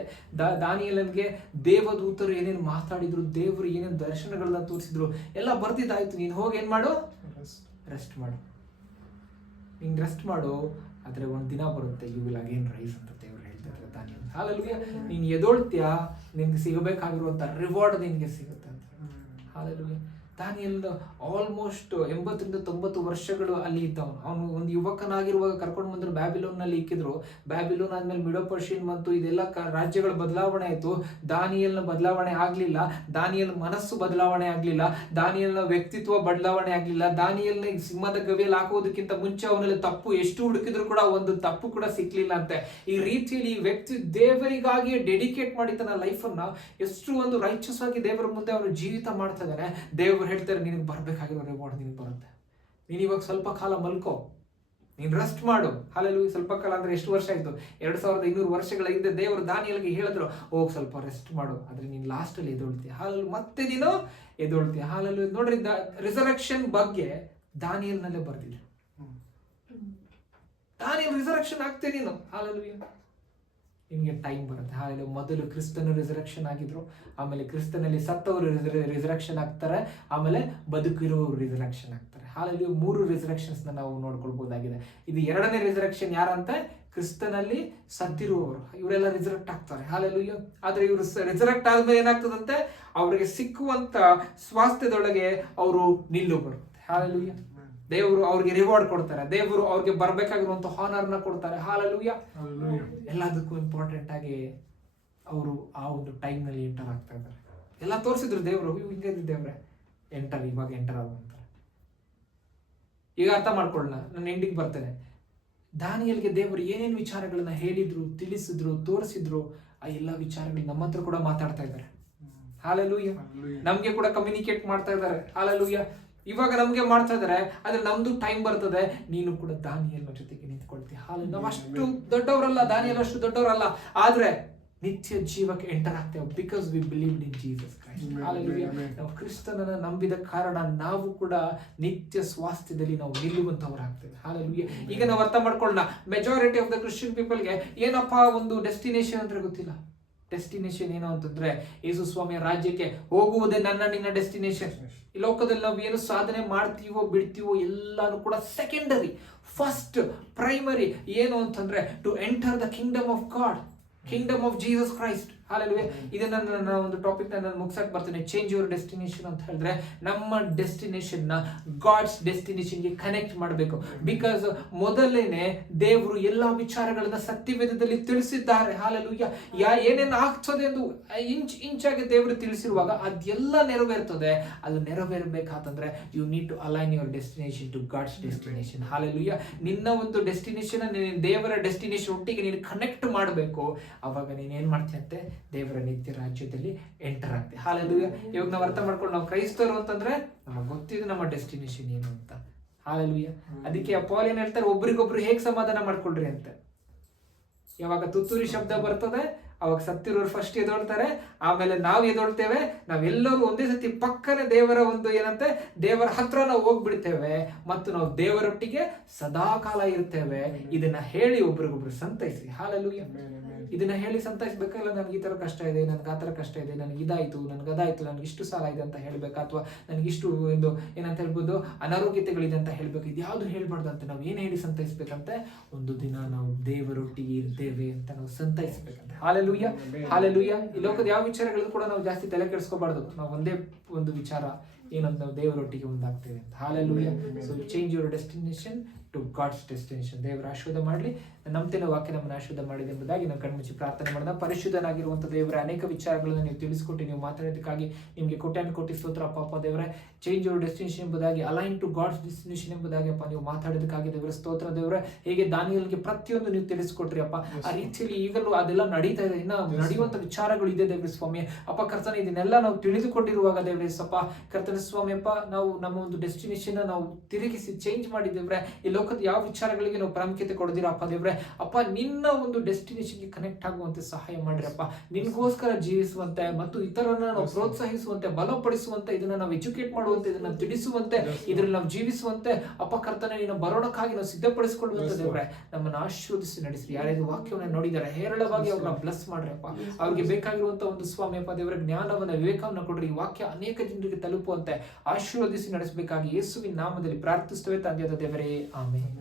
ದಾನಿಯೇಲನಿಗೆ ದೇವದೂತರು ಏನೇನು ಮಾತಾಡಿದ್ರು, ದೇವರು ಏನೇನು ದರ್ಶನಗಳನ್ನ ತೋರಿಸಿದ್ರು, ಎಲ್ಲ ಬರ್ದಿದ್ದಾಯ್ತು, ನೀನು ಹೋಗಿ ಏನ್ ಮಾಡು, ರೆಸ್ಟ್ ಮಾಡು. ನೀನ್ ರೆಸ್ಟ್ ಮಾಡು, ಆದ್ರೆ ಒಂದ್ ದಿನ ಬರುತ್ತೆ, ಯು ವಿಲ್ ಅಗೇನ್ ರೈಸ್ ಅಂತ ದೇವರು ಹೇಳ್ತಾರೆ ದಾನಿಯೇಲ. ಹಾಲೆಲೂಯ. ನೀನ್ ಎದೊಳ್ತೀಯ, ನಿನ್ಗೆ ಸಿಗಬೇಕಾಗಿರುವಂತ ರಿವಾರ್ಡ್ ನಿನ್ಗೆ ಸಿಗುತ್ತೆ ಅಂತ. ಹಾಲೆಲೂಯ. ದಾನಿಯೇಲ್ ಆಲ್ಮೋಸ್ಟ್ 80-90 ವರ್ಷಗಳು ಅಲ್ಲಿ ಇದ್ದವನು. ಅವನು ಒಂದು ಯುವಕನಾಗಿರುವಾಗ ಕರ್ಕೊಂಡು ಬಂದ್ರು, ಬ್ಯಾಬಿಲೋನ್ ನಲ್ಲಿ ಇಕ್ಕಿದ್ರು. ಬ್ಯಾಬಿಲೋನ್ ಆದ್ಮೇಲೆ ಮಿಡೋ ಪರ್ಷಿಯನ್ ಮತ್ತು ಇದೆಲ್ಲ ರಾಜ್ಯಗಳ ಬದಲಾವಣೆ ಆಯ್ತು. ದಾನಿಯೇಲ್ನ ಬದಲಾವಣೆ ಆಗ್ಲಿಲ್ಲ, ದಾನಿಯೇಲ್ ಮನಸ್ಸು ಬದಲಾವಣೆ ಆಗ್ಲಿಲ್ಲ, ದಾನಿಯೇಲ್ನ ವ್ಯಕ್ತಿತ್ವ ಬದಲಾವಣೆ ಆಗ್ಲಿಲ್ಲ. ದಾನಿಯೇಲ್ನ ಸಿಂಹದ ಗವಿಯಲ್ಲಿ ಹಾಕುವುದಕ್ಕಿಂತ ಮುಂಚೆ ಅವನಲ್ಲಿ ತಪ್ಪು ಎಷ್ಟು ಹುಡುಕಿದ್ರು ಕೂಡ ಒಂದು ತಪ್ಪು ಕೂಡ ಸಿಕ್ಲಿಲ್ಲ ಅಂತೆ. ಈ ರೀತಿಯಲ್ಲಿ ಈ ವ್ಯಕ್ತಿ ದೇವರಿಗಾಗಿ ಡೆಡಿಕೇಟ್ ಮಾಡಿ ತನ್ನ ಲೈಫ್ ಅನ್ನ ಎಷ್ಟು ಒಂದು ರೈಚಸ್ ಆಗಿ ದೇವರ ಮುಂದೆ ಅವನು ಜೀವಿತ ಮಾಡ್ತಾ ಇದ್ದಾನೆ. ದೇವರು ಹೇಳ್ತಾರೆ, ನಿನಗೆ ಬರ್ಬೇಕಾಗಿರೋ ರಿವಾರ್ಡ್ ನಿನಗೆ ಬರುತ್ತೆ. ನೀನ್ ಇವಾಗ ಸ್ವಲ್ಪ ಕಾಲ ಮಲ್ಕೋ, ನೀನ್ ರೆಸ್ಟ್ ಮಾಡು. ಹಾಲೆಲೂಯ. ಸ್ವಲ್ಪ ಕಾಲ ಅಂದ್ರೆ ಎಷ್ಟು ವರ್ಷ ಆಯ್ತು? 2500 ವರ್ಷಗಳ ಹಿಂದೆ ದೇವರು ದಾನಿಯೇಲನಿಗೆ ಹೇಳಿದ್ರು, ಹೋಗ್ ಸ್ವಲ್ಪ ರೆಸ್ಟ್ ಮಾಡು, ಆದ್ರೆ ನೀನ್ ಲಾಸ್ಟ್ ಅಲ್ಲಿ ಎದೊಳ್ತೀಯ. ಹಾಲೆಲೂಯ. ಮತ್ತೆ ನೀನು ಎದೊಳ್ತೀಯ. ಹಾಲೆಲೂಯ. ನೋಡ್ರಿ, ರಿಸರೆಕ್ಷನ್ ಬಗ್ಗೆ ದಾನಿಯೇಲನಲ್ಲೇ ಬರ್ದಿದ್ರು. ದಾನಿಯೇಲ್ ರಿಸರೆಕ್ಷನ್ ಆಗ್ತೇ ನೀನು. ಹಾಲೆಲೂಯ. ನಿಮಗೆ ಟೈಮ್ ಬರುತ್ತೆ. ಹಾಲೆಲೂಯ. ಮೊದಲು ಕ್ರಿಸ್ತನು ರಿಸರೆಕ್ಷನ್ ಆಗಿದ್ರು, ಆಮೇಲೆ ಕ್ರಿಸ್ತನಲ್ಲಿ ಸತ್ತವರು ರಿಸರೆಕ್ಷನ್ ಆಗ್ತಾರೆ, ಆಮೇಲೆ ಬದುಕಿರುವವರು ರಿಸರೆಕ್ಷನ್ ಆಗ್ತಾರೆ. ಹಾಲೆಲೂಯ. 3 ರಿಸರೆಕ್ಷನ್ಸ್ ನಾವು ನೋಡ್ಕೊಳ್ಬಹುದಾಗಿದೆ. ಇದು 2ನೇ ರಿಸರೆಕ್ಷನ್ ಯಾರಂತ? ಕ್ರಿಸ್ತನಲ್ಲಿ ಸತ್ತಿರುವವರು, ಇವರೆಲ್ಲ ರಿಸರೆಕ್ಟ್ ಆಗ್ತಾರೆ. ಹಾಲೆಲೂಯ. ಆದ್ರೆ ಇವರು ರಿಸರೆಕ್ಟ್ ಆದ್ಮೇಲೆ ಏನಾಗ್ತದಂತೆ? ಅವರಿಗೆ ಸಿಕ್ಕುವಂತ ಸ್ವಾಸ್ಥ್ಯದೊಳಗೆ ಅವರು ನಿಲ್ಲು ಬರುತ್ತೆ. ಹಾಲೆಲೂಯ. ದೇವರು ಅವ್ರಿಗೆ ರಿವಾರ್ಡ್ ಕೊಡ್ತಾರೆ, ದೇವರು ಅವ್ರಿಗೆ ಬರ್ಬೇಕಾಗಿರುವಂತ ಹಾನರ್ನ ಕೊಡ್ತಾರೆ. ಹಾಲೆಲೂಯ. ಎಲ್ಲದಕ್ಕೂ ಇಂಪಾರ್ಟೆಂಟ್ ಆಗಿ ಅವರು ಆ ಒಂದು ಟೈಮ್ ನಲ್ಲಿ ಎಂಟರ್ ಆಗ್ತಾ ಇದ್ದಾರೆ. ಎಲ್ಲ ತೋರಿಸಿದ್ರು ದೇವರು, ಹಿಂಗೆ ದೇವ್ರೆ ಇವಾಗ ಎಂಟರ್ ಆಗುವಂತಾರೆ. ಈಗ ಅರ್ಥ ಮಾಡ್ಕೊಳ್ಳೋಣ, ನಾನು ಎಂಡಿಗೆ ಬರ್ತೇನೆ. ದಾನಿಯೇಲ್ಗೆ ದೇವರು ಏನೇನು ವಿಚಾರಗಳನ್ನ ಹೇಳಿದ್ರು, ತಿಳಿಸಿದ್ರು, ತೋರಿಸಿದ್ರು, ಆ ಎಲ್ಲ ವಿಚಾರಗಳು ನಮ್ಮ ಹತ್ರ ಕೂಡ ಮಾತಾಡ್ತಾ ಇದ್ದಾರೆ. ಹಾಲೆಲೂಯ. ನಮ್ಗೆ ಕೂಡ ಕಮ್ಯುನಿಕೇಟ್ ಮಾಡ್ತಾ ಇದ್ದಾರೆ. ಹಾಲೆಲೂಯ. ಇವಾಗ ನಮ್ಗೆ ಮಾಡ್ತಾ ಇದಾರೆ, ಆದ್ರೆ ನಮ್ದು ಟೈಮ್ ಬರ್ತದೆ, ನೀನು ಕೂಡ ದಾನಿಯೇಲನ ಜೊತೆಗೆ ನಿಂತ್ಕೊಳ್ತೀಯ. ಹಾಲು ನಾವು ಅಷ್ಟು ದೊಡ್ಡವರಲ್ಲ, ದಾನಿಯೇಲ ಅಷ್ಟು ದೊಡ್ಡವರಲ್ಲ, ಆದ್ರೆ ನಿತ್ಯ ಜೀವಕ್ಕೆ ಎಂಟರ್ ಆಗ್ತೇವೆ, because we believed in Jesus Christ. Hallelujah. ನಾವು ಕ್ರಿಸ್ತನನ್ನ ನಂಬಿದ ಕಾರಣ ನಾವು ಕೂಡ ನಿತ್ಯ ಸ್ವಾಸ್ಥ್ಯದಲ್ಲಿ ನಾವು ನಿಲ್ಲುವಂತವರಾಗ್ತೇವೆ. ಹಾಲೆಲೂಯ. ಈಗ ನಾವು ಅರ್ಥ ಮಾಡ್ಕೊಳ್ಳೋಣ, ಮೆಜಾರಿಟಿ ಆಫ್ ದ ಕ್ರಿಶ್ಚಿಯನ್ ಪೀಪಲ್ಗೆ ಏನಪ್ಪಾ ಒಂದು ಡೆಸ್ಟಿನೇಷನ್ ಅಂದ್ರೆ ಗೊತ್ತಿಲ್ಲ. ಡೆಸ್ಟಿನೇಷನ್ ಏನು ಅಂತಂದ್ರೆ ಯೇಸು ಸ್ವಾಮಿಯ ರಾಜ್ಯಕ್ಕೆ ಹೋಗುವುದೇ ನಿನ್ನ ಡೆಸ್ಟಿನೇಷನ್. ಈ ಲೋಕದಲ್ಲಿ ನಾವು ಏನು ಸಾಧನೆ ಮಾಡ್ತೀವೋ ಬಿಡ್ತೀವೋ ಎಲ್ಲಾನು ಕೂಡ ಸೆಕೆಂಡರಿ. ಫಸ್ಟ್ ಪ್ರೈಮರಿ ಏನು ಅಂತಂದ್ರೆ to enter the kingdom of God, kingdom of Jesus Christ. Hallelujah. ಇದನ್ನ ನನ್ನ ಒಂದು ಟಾಪಿಕ್ ನಾನು ಮುಗಿಸಕ್ ಬರ್ತೀನಿ. ಚೇಂಜ್ ಯುವರ್ ಡೆಸ್ಟಿನೇಷನ್ ಅಂತ ಹೇಳಿದ್ರೆ ನಮ್ಮ ಡೆಸ್ಟಿನೇಷನ್ ನ ಗಾಡ್ಸ್ ಡೆಸ್ಟಿನೇಷನ್ಗೆ ಕನೆಕ್ಟ್ ಮಾಡಬೇಕು. ಬಿಕಾಸ್ ಮೊದಲೇನೆ ದೇವರು ಎಲ್ಲಾ ವಿಚಾರಗಳನ್ನ ಸತ್ಯವೇದದಲ್ಲಿ ತಿಳಿಸಿದ್ದಾರೆ. ಹಾಲೆಲೂಯ. ಏನೇನು ಆಗ್ತದೆ ಎಂದು ಇಂಚಾಗಿ ದೇವರು ತಿಳಿಸಿರುವಾಗ ಅದೆಲ್ಲ ನೆರವೇರ್ತದೆ. ಅದು ನೆರವೇರಬೇಕಾತಂದ್ರೆ you need to align your destination to God's destination. Hallelujah. ನಿನ್ನ ಒಂದು ಡೆಸ್ಟಿನೇಷನ್ ದೇವರ ಡೆಸ್ಟಿನೇಷನ್ ಒಟ್ಟಿಗೆ ನೀನು ಕನೆಕ್ಟ್ ಮಾಡಬೇಕು. ಅವಾಗ ನೀನೇನ್ ಮಾಡ್ತೀಯಂತೆ? ದೇವರ ನಿತ್ಯ ರಾಜ್ಯದಲ್ಲಿ ಎಂಟರ್ ಆಗ್ತದೆ. ಹಾಲೆಲೂಯ. ಇವಾಗ ನಾವು ಅರ್ಥ ಮಾಡ್ಕೊಂಡು ನಾವು ಕ್ರೈಸ್ತರು ಅಂತಂದ್ರೆ ನಮಗೆ ಗೊತ್ತಿದೆ ನಮ್ಮ ಡೆಸ್ಟಿನೇಷನ್ ಏನು ಅಂತ. ಹಾಲೆಲೂಯ. ಅದಕ್ಕೆ ಪೌಲ್ ಏನ್ ಹೇಳ್ತಾರೆ, ಒಬ್ರಿಗೊಬ್ರು ಹೇಗ್ ಸಮಾಧಾನ ಮಾಡ್ಕೊಳ್ರಿ ಅಂತ. ಯಾವಾಗ ತುತ್ತೂರಿ ಶಬ್ದ ಬರ್ತದೆ ಅವಾಗ ಸತ್ತಿರೋರು ಫಸ್ಟ್ ಎದೊಳ್ತಾರೆ, ಆಮೇಲೆ ನಾವು ಎದೊಳ್ತೇವೆ. ನಾವೆಲ್ಲರೂ ಒಂದೇ ಸತಿ ಪಕ್ಕನೆ ದೇವರ ಒಂದು ಏನಂತೆ ದೇವರ ಹತ್ರ ನಾವು ಹೋಗ್ಬಿಡ್ತೇವೆ ಮತ್ತು ನಾವು ದೇವರೊಟ್ಟಿಗೆ ಸದಾ ಕಾಲ ಇರ್ತೇವೆ. ಇದನ್ನ ಹೇಳಿ ಒಬ್ರಿಗೊಬ್ರು ಸಂತೈಸಿ. ಹಾಲೆಲೂಯ. ಇದನ್ನ ಹೇಳಿ ಸಂತೈಸ್ಬೇಕಲ್ಲ, ನನಗೆ ಈ ತರ ಕಷ್ಟ ಇದೆ, ನನಗೆ ಆ ತರ ಕಷ್ಟ ಇದೆ, ನನಗೆ ಇದಾಯ್ತು, ನನಗೆ ಅದಾಯ್ತು, ನನಗೆ ಇಷ್ಟು ಸಾಲ ಇದೆ ಅಂತ ಹೇಳ್ಬೇಕಾ, ಅಥವಾ ನನಗಿಷ್ಟು ಒಂದು ಏನಂತ ಹೇಳ್ಬೋದು ಅನಾರೋಗ್ಯತೆಗಳಿದೆ ಅಂತ ಹೇಳ್ಬೇಕು. ಇದ್ಯಾವುದು ಹೇಳ್ಬಾರ್ದಂತೆ. ನಾವು ಏನ್ ಹೇಳಿ ಸಂತೈಸ್ಬೇಕಂತೆ, ಒಂದು ದಿನ ನಾವು ದೇವರೊಟ್ಟಿಗೆ ಇರ್ತೇವೆ ಅಂತ ನಾವು ಸಂತೈಸ್ಬೇಕಂತೆ. Hallelujah, hallelujah. ಈ ಲೋಕದ ಯಾವ ವಿಚಾರಗಳು ಕೂಡ ನಾವು ಜಾಸ್ತಿ ತಲೆ ಕೆಡಿಸ್ಕೋಬಾರ್ದು. ನಾವು ಒಂದೇ ಒಂದು ವಿಚಾರ ಏನಂತ, ನಾವು ದೇವರೊಟ್ಟಿಗೆ ಒಂದಾಗ್ತೇವೆ ಅಂತ. Hallelujah. So change your destination to God's destination. ದೇವರ ಆಶೀರ್ವಾದ ಮಾಡಲಿ. ನಂಬ್ತಿನ ವಾಕ್ಯ ನಮ್ಮನ್ನು ಆಶೀರ್ವಾದ ಮಾಡಿದೆ ಎಂಬುದಾಗಿ ನಾವು ಕಣ್ಮುಚ್ಚಿ ಪ್ರಾರ್ಥನೆ ಮಾಡೋಣ. ಪರಿಶುದ್ಧನಾಗಿರುವಂಥ ದೇವರ ಅನೇಕ ವಿಚಾರಗಳನ್ನು ನೀವು ತಿಳಿಸ್ಕೊಟ್ಟು ನೀವು ಮಾತಾಡೋದಕ್ಕಾಗಿ ನಿಮಗೆ ಕೋಟಿ ಸ್ತೋತ್ರ ಅಪ್ಪ ದೇವರೇ. ಚೇಂಜ್ ಯುವರ್ ಡೆಸ್ಟಿನೇಷನ್ ಎಂಬುದಾಗಿ, ಅಲೈನ್ ಟು ಗಾಡ್ಸ್ ಡೆಸ್ಟಿನೇಷನ್ ಎಂಬುದಾಗಿ ಅಪ್ಪ ನೀವು ಮಾತಾಡೋದಕ್ಕಾಗಿ ದೇವರ ಸ್ತೋತ್ರ ದೇವರೇ. ಹೇಗೆ ದಾನಿಯೇಲನಿಗೆ ಪ್ರತಿಯೊಂದು ನೀವು ತಿಳಿಸ್ಕೊಟ್ರಿ ಅಪ್ಪ, ಆ ರೀತಿಯಲ್ಲಿ ಈಗಲೂ ಅದೆಲ್ಲ ನಡೀತಾ ಇದೆ, ಇನ್ನು ನಡೆಯುವಂಥ ವಿಚಾರಗಳು ಇದೆ ದೇವರ ಸ್ವಾಮಿ ಅಪ್ಪ ಕರ್ತನೆ. ಇದನ್ನೆಲ್ಲ ನಾವು ತಿಳಿದುಕೊಂಡಿರುವಾಗ ದೇವರೇ ಸಪ್ಪ ಕರ್ತನ ಸ್ವಾಮಿ ಅಪ್ಪ, ನಾವು ನಮ್ಮ ಒಂದು ಡೆಸ್ಟಿನೇಷನ್ ನಾವು ತಿರುಗಿಸಿ ಚೇಂಜ್ ಮಾಡಿದ್ದೇವ್ರೆ. ಈ ಲೋಕದ ಯಾವ ವಿಚಾರಗಳಿಗೆ ನಾವು ಪ್ರಾಮುಖ್ಯತೆ ಕೊಡದಿರಪ್ಪ ದೇವ್ರೆ ಅಪ್ಪ, ನಿನ್ನ ಒಂದು ಡೆಸ್ಟಿನೇಷನ್ಗೆ ಕನೆಕ್ಟ್ ಆಗುವಂತೆ ಸಹಾಯ ಮಾಡ್ರಪ್ಪ. ನಿನ್ಗೋಸ್ಕರ ಜೀವಿಸುವಂತೆ ಮತ್ತು ಇತರರನ್ನ ನಾವು ಪ್ರೋತ್ಸಾಹಿಸುವಂತೆ, ಬಲಪಡಿಸುವಂತೆ, ಇದನ್ನ ನಾವು ಎಜುಕೇಟ್ ಮಾಡುವಂತೆ, ಇದನ್ನ ತಿಳಿಸುವಂತೆ, ಇದ್ರಲ್ಲಿ ನಾವು ಜೀವಿಸುವಂತೆ ಅಪ್ಪ ಕರ್ತನೆ ನಿನ್ನ ಬರೋಣಕ್ಕಾಗಿ ನಾವು ಸಿದ್ಧಪಡಿಸಿಕೊಳ್ಳುವಂತೆ ದೇವ್ರೆ ನಮ್ಮನ್ನು ಆಶೀರ್ವದಿಸಿ ನಡೆಸ್ರಿ. ಯಾರ್ಯಾರು ವಾಕ್ಯವನ್ನು ನೋಡಿದ್ದಾರೆ ಹೇರಳವಾಗಿ ಅವ್ರನ್ನ ಬ್ಲೆಸ್ ಮಾಡ್ರಪ್ಪ. ಅವ್ರಿಗೆ ಬೇಕಾಗಿರುವಂತ ಒಂದು ಸ್ವಾಮಿ ಅಪ್ಪ ದೇವರ ಜ್ಞಾನವನ್ನ ವಿವೇಕವನ್ನು ಕೊಡ್ರಿ. ಈ ವಾಕ್ಯ ಅನೇಕ ಜನರಿಗೆ ತಲುಪುವಂತೆ ಆಶೀರ್ವದಿಸಿ ನಡೆಸಬೇಕಾಗಿ ಯೇಸುವಿನ ನಾಮದಲ್ಲಿ ಪ್ರಾರ್ಥಿಸುತ್ತೇವೆ ತಂದೆಯಾದ ದೇವರೇ, ಆಮೆನ್.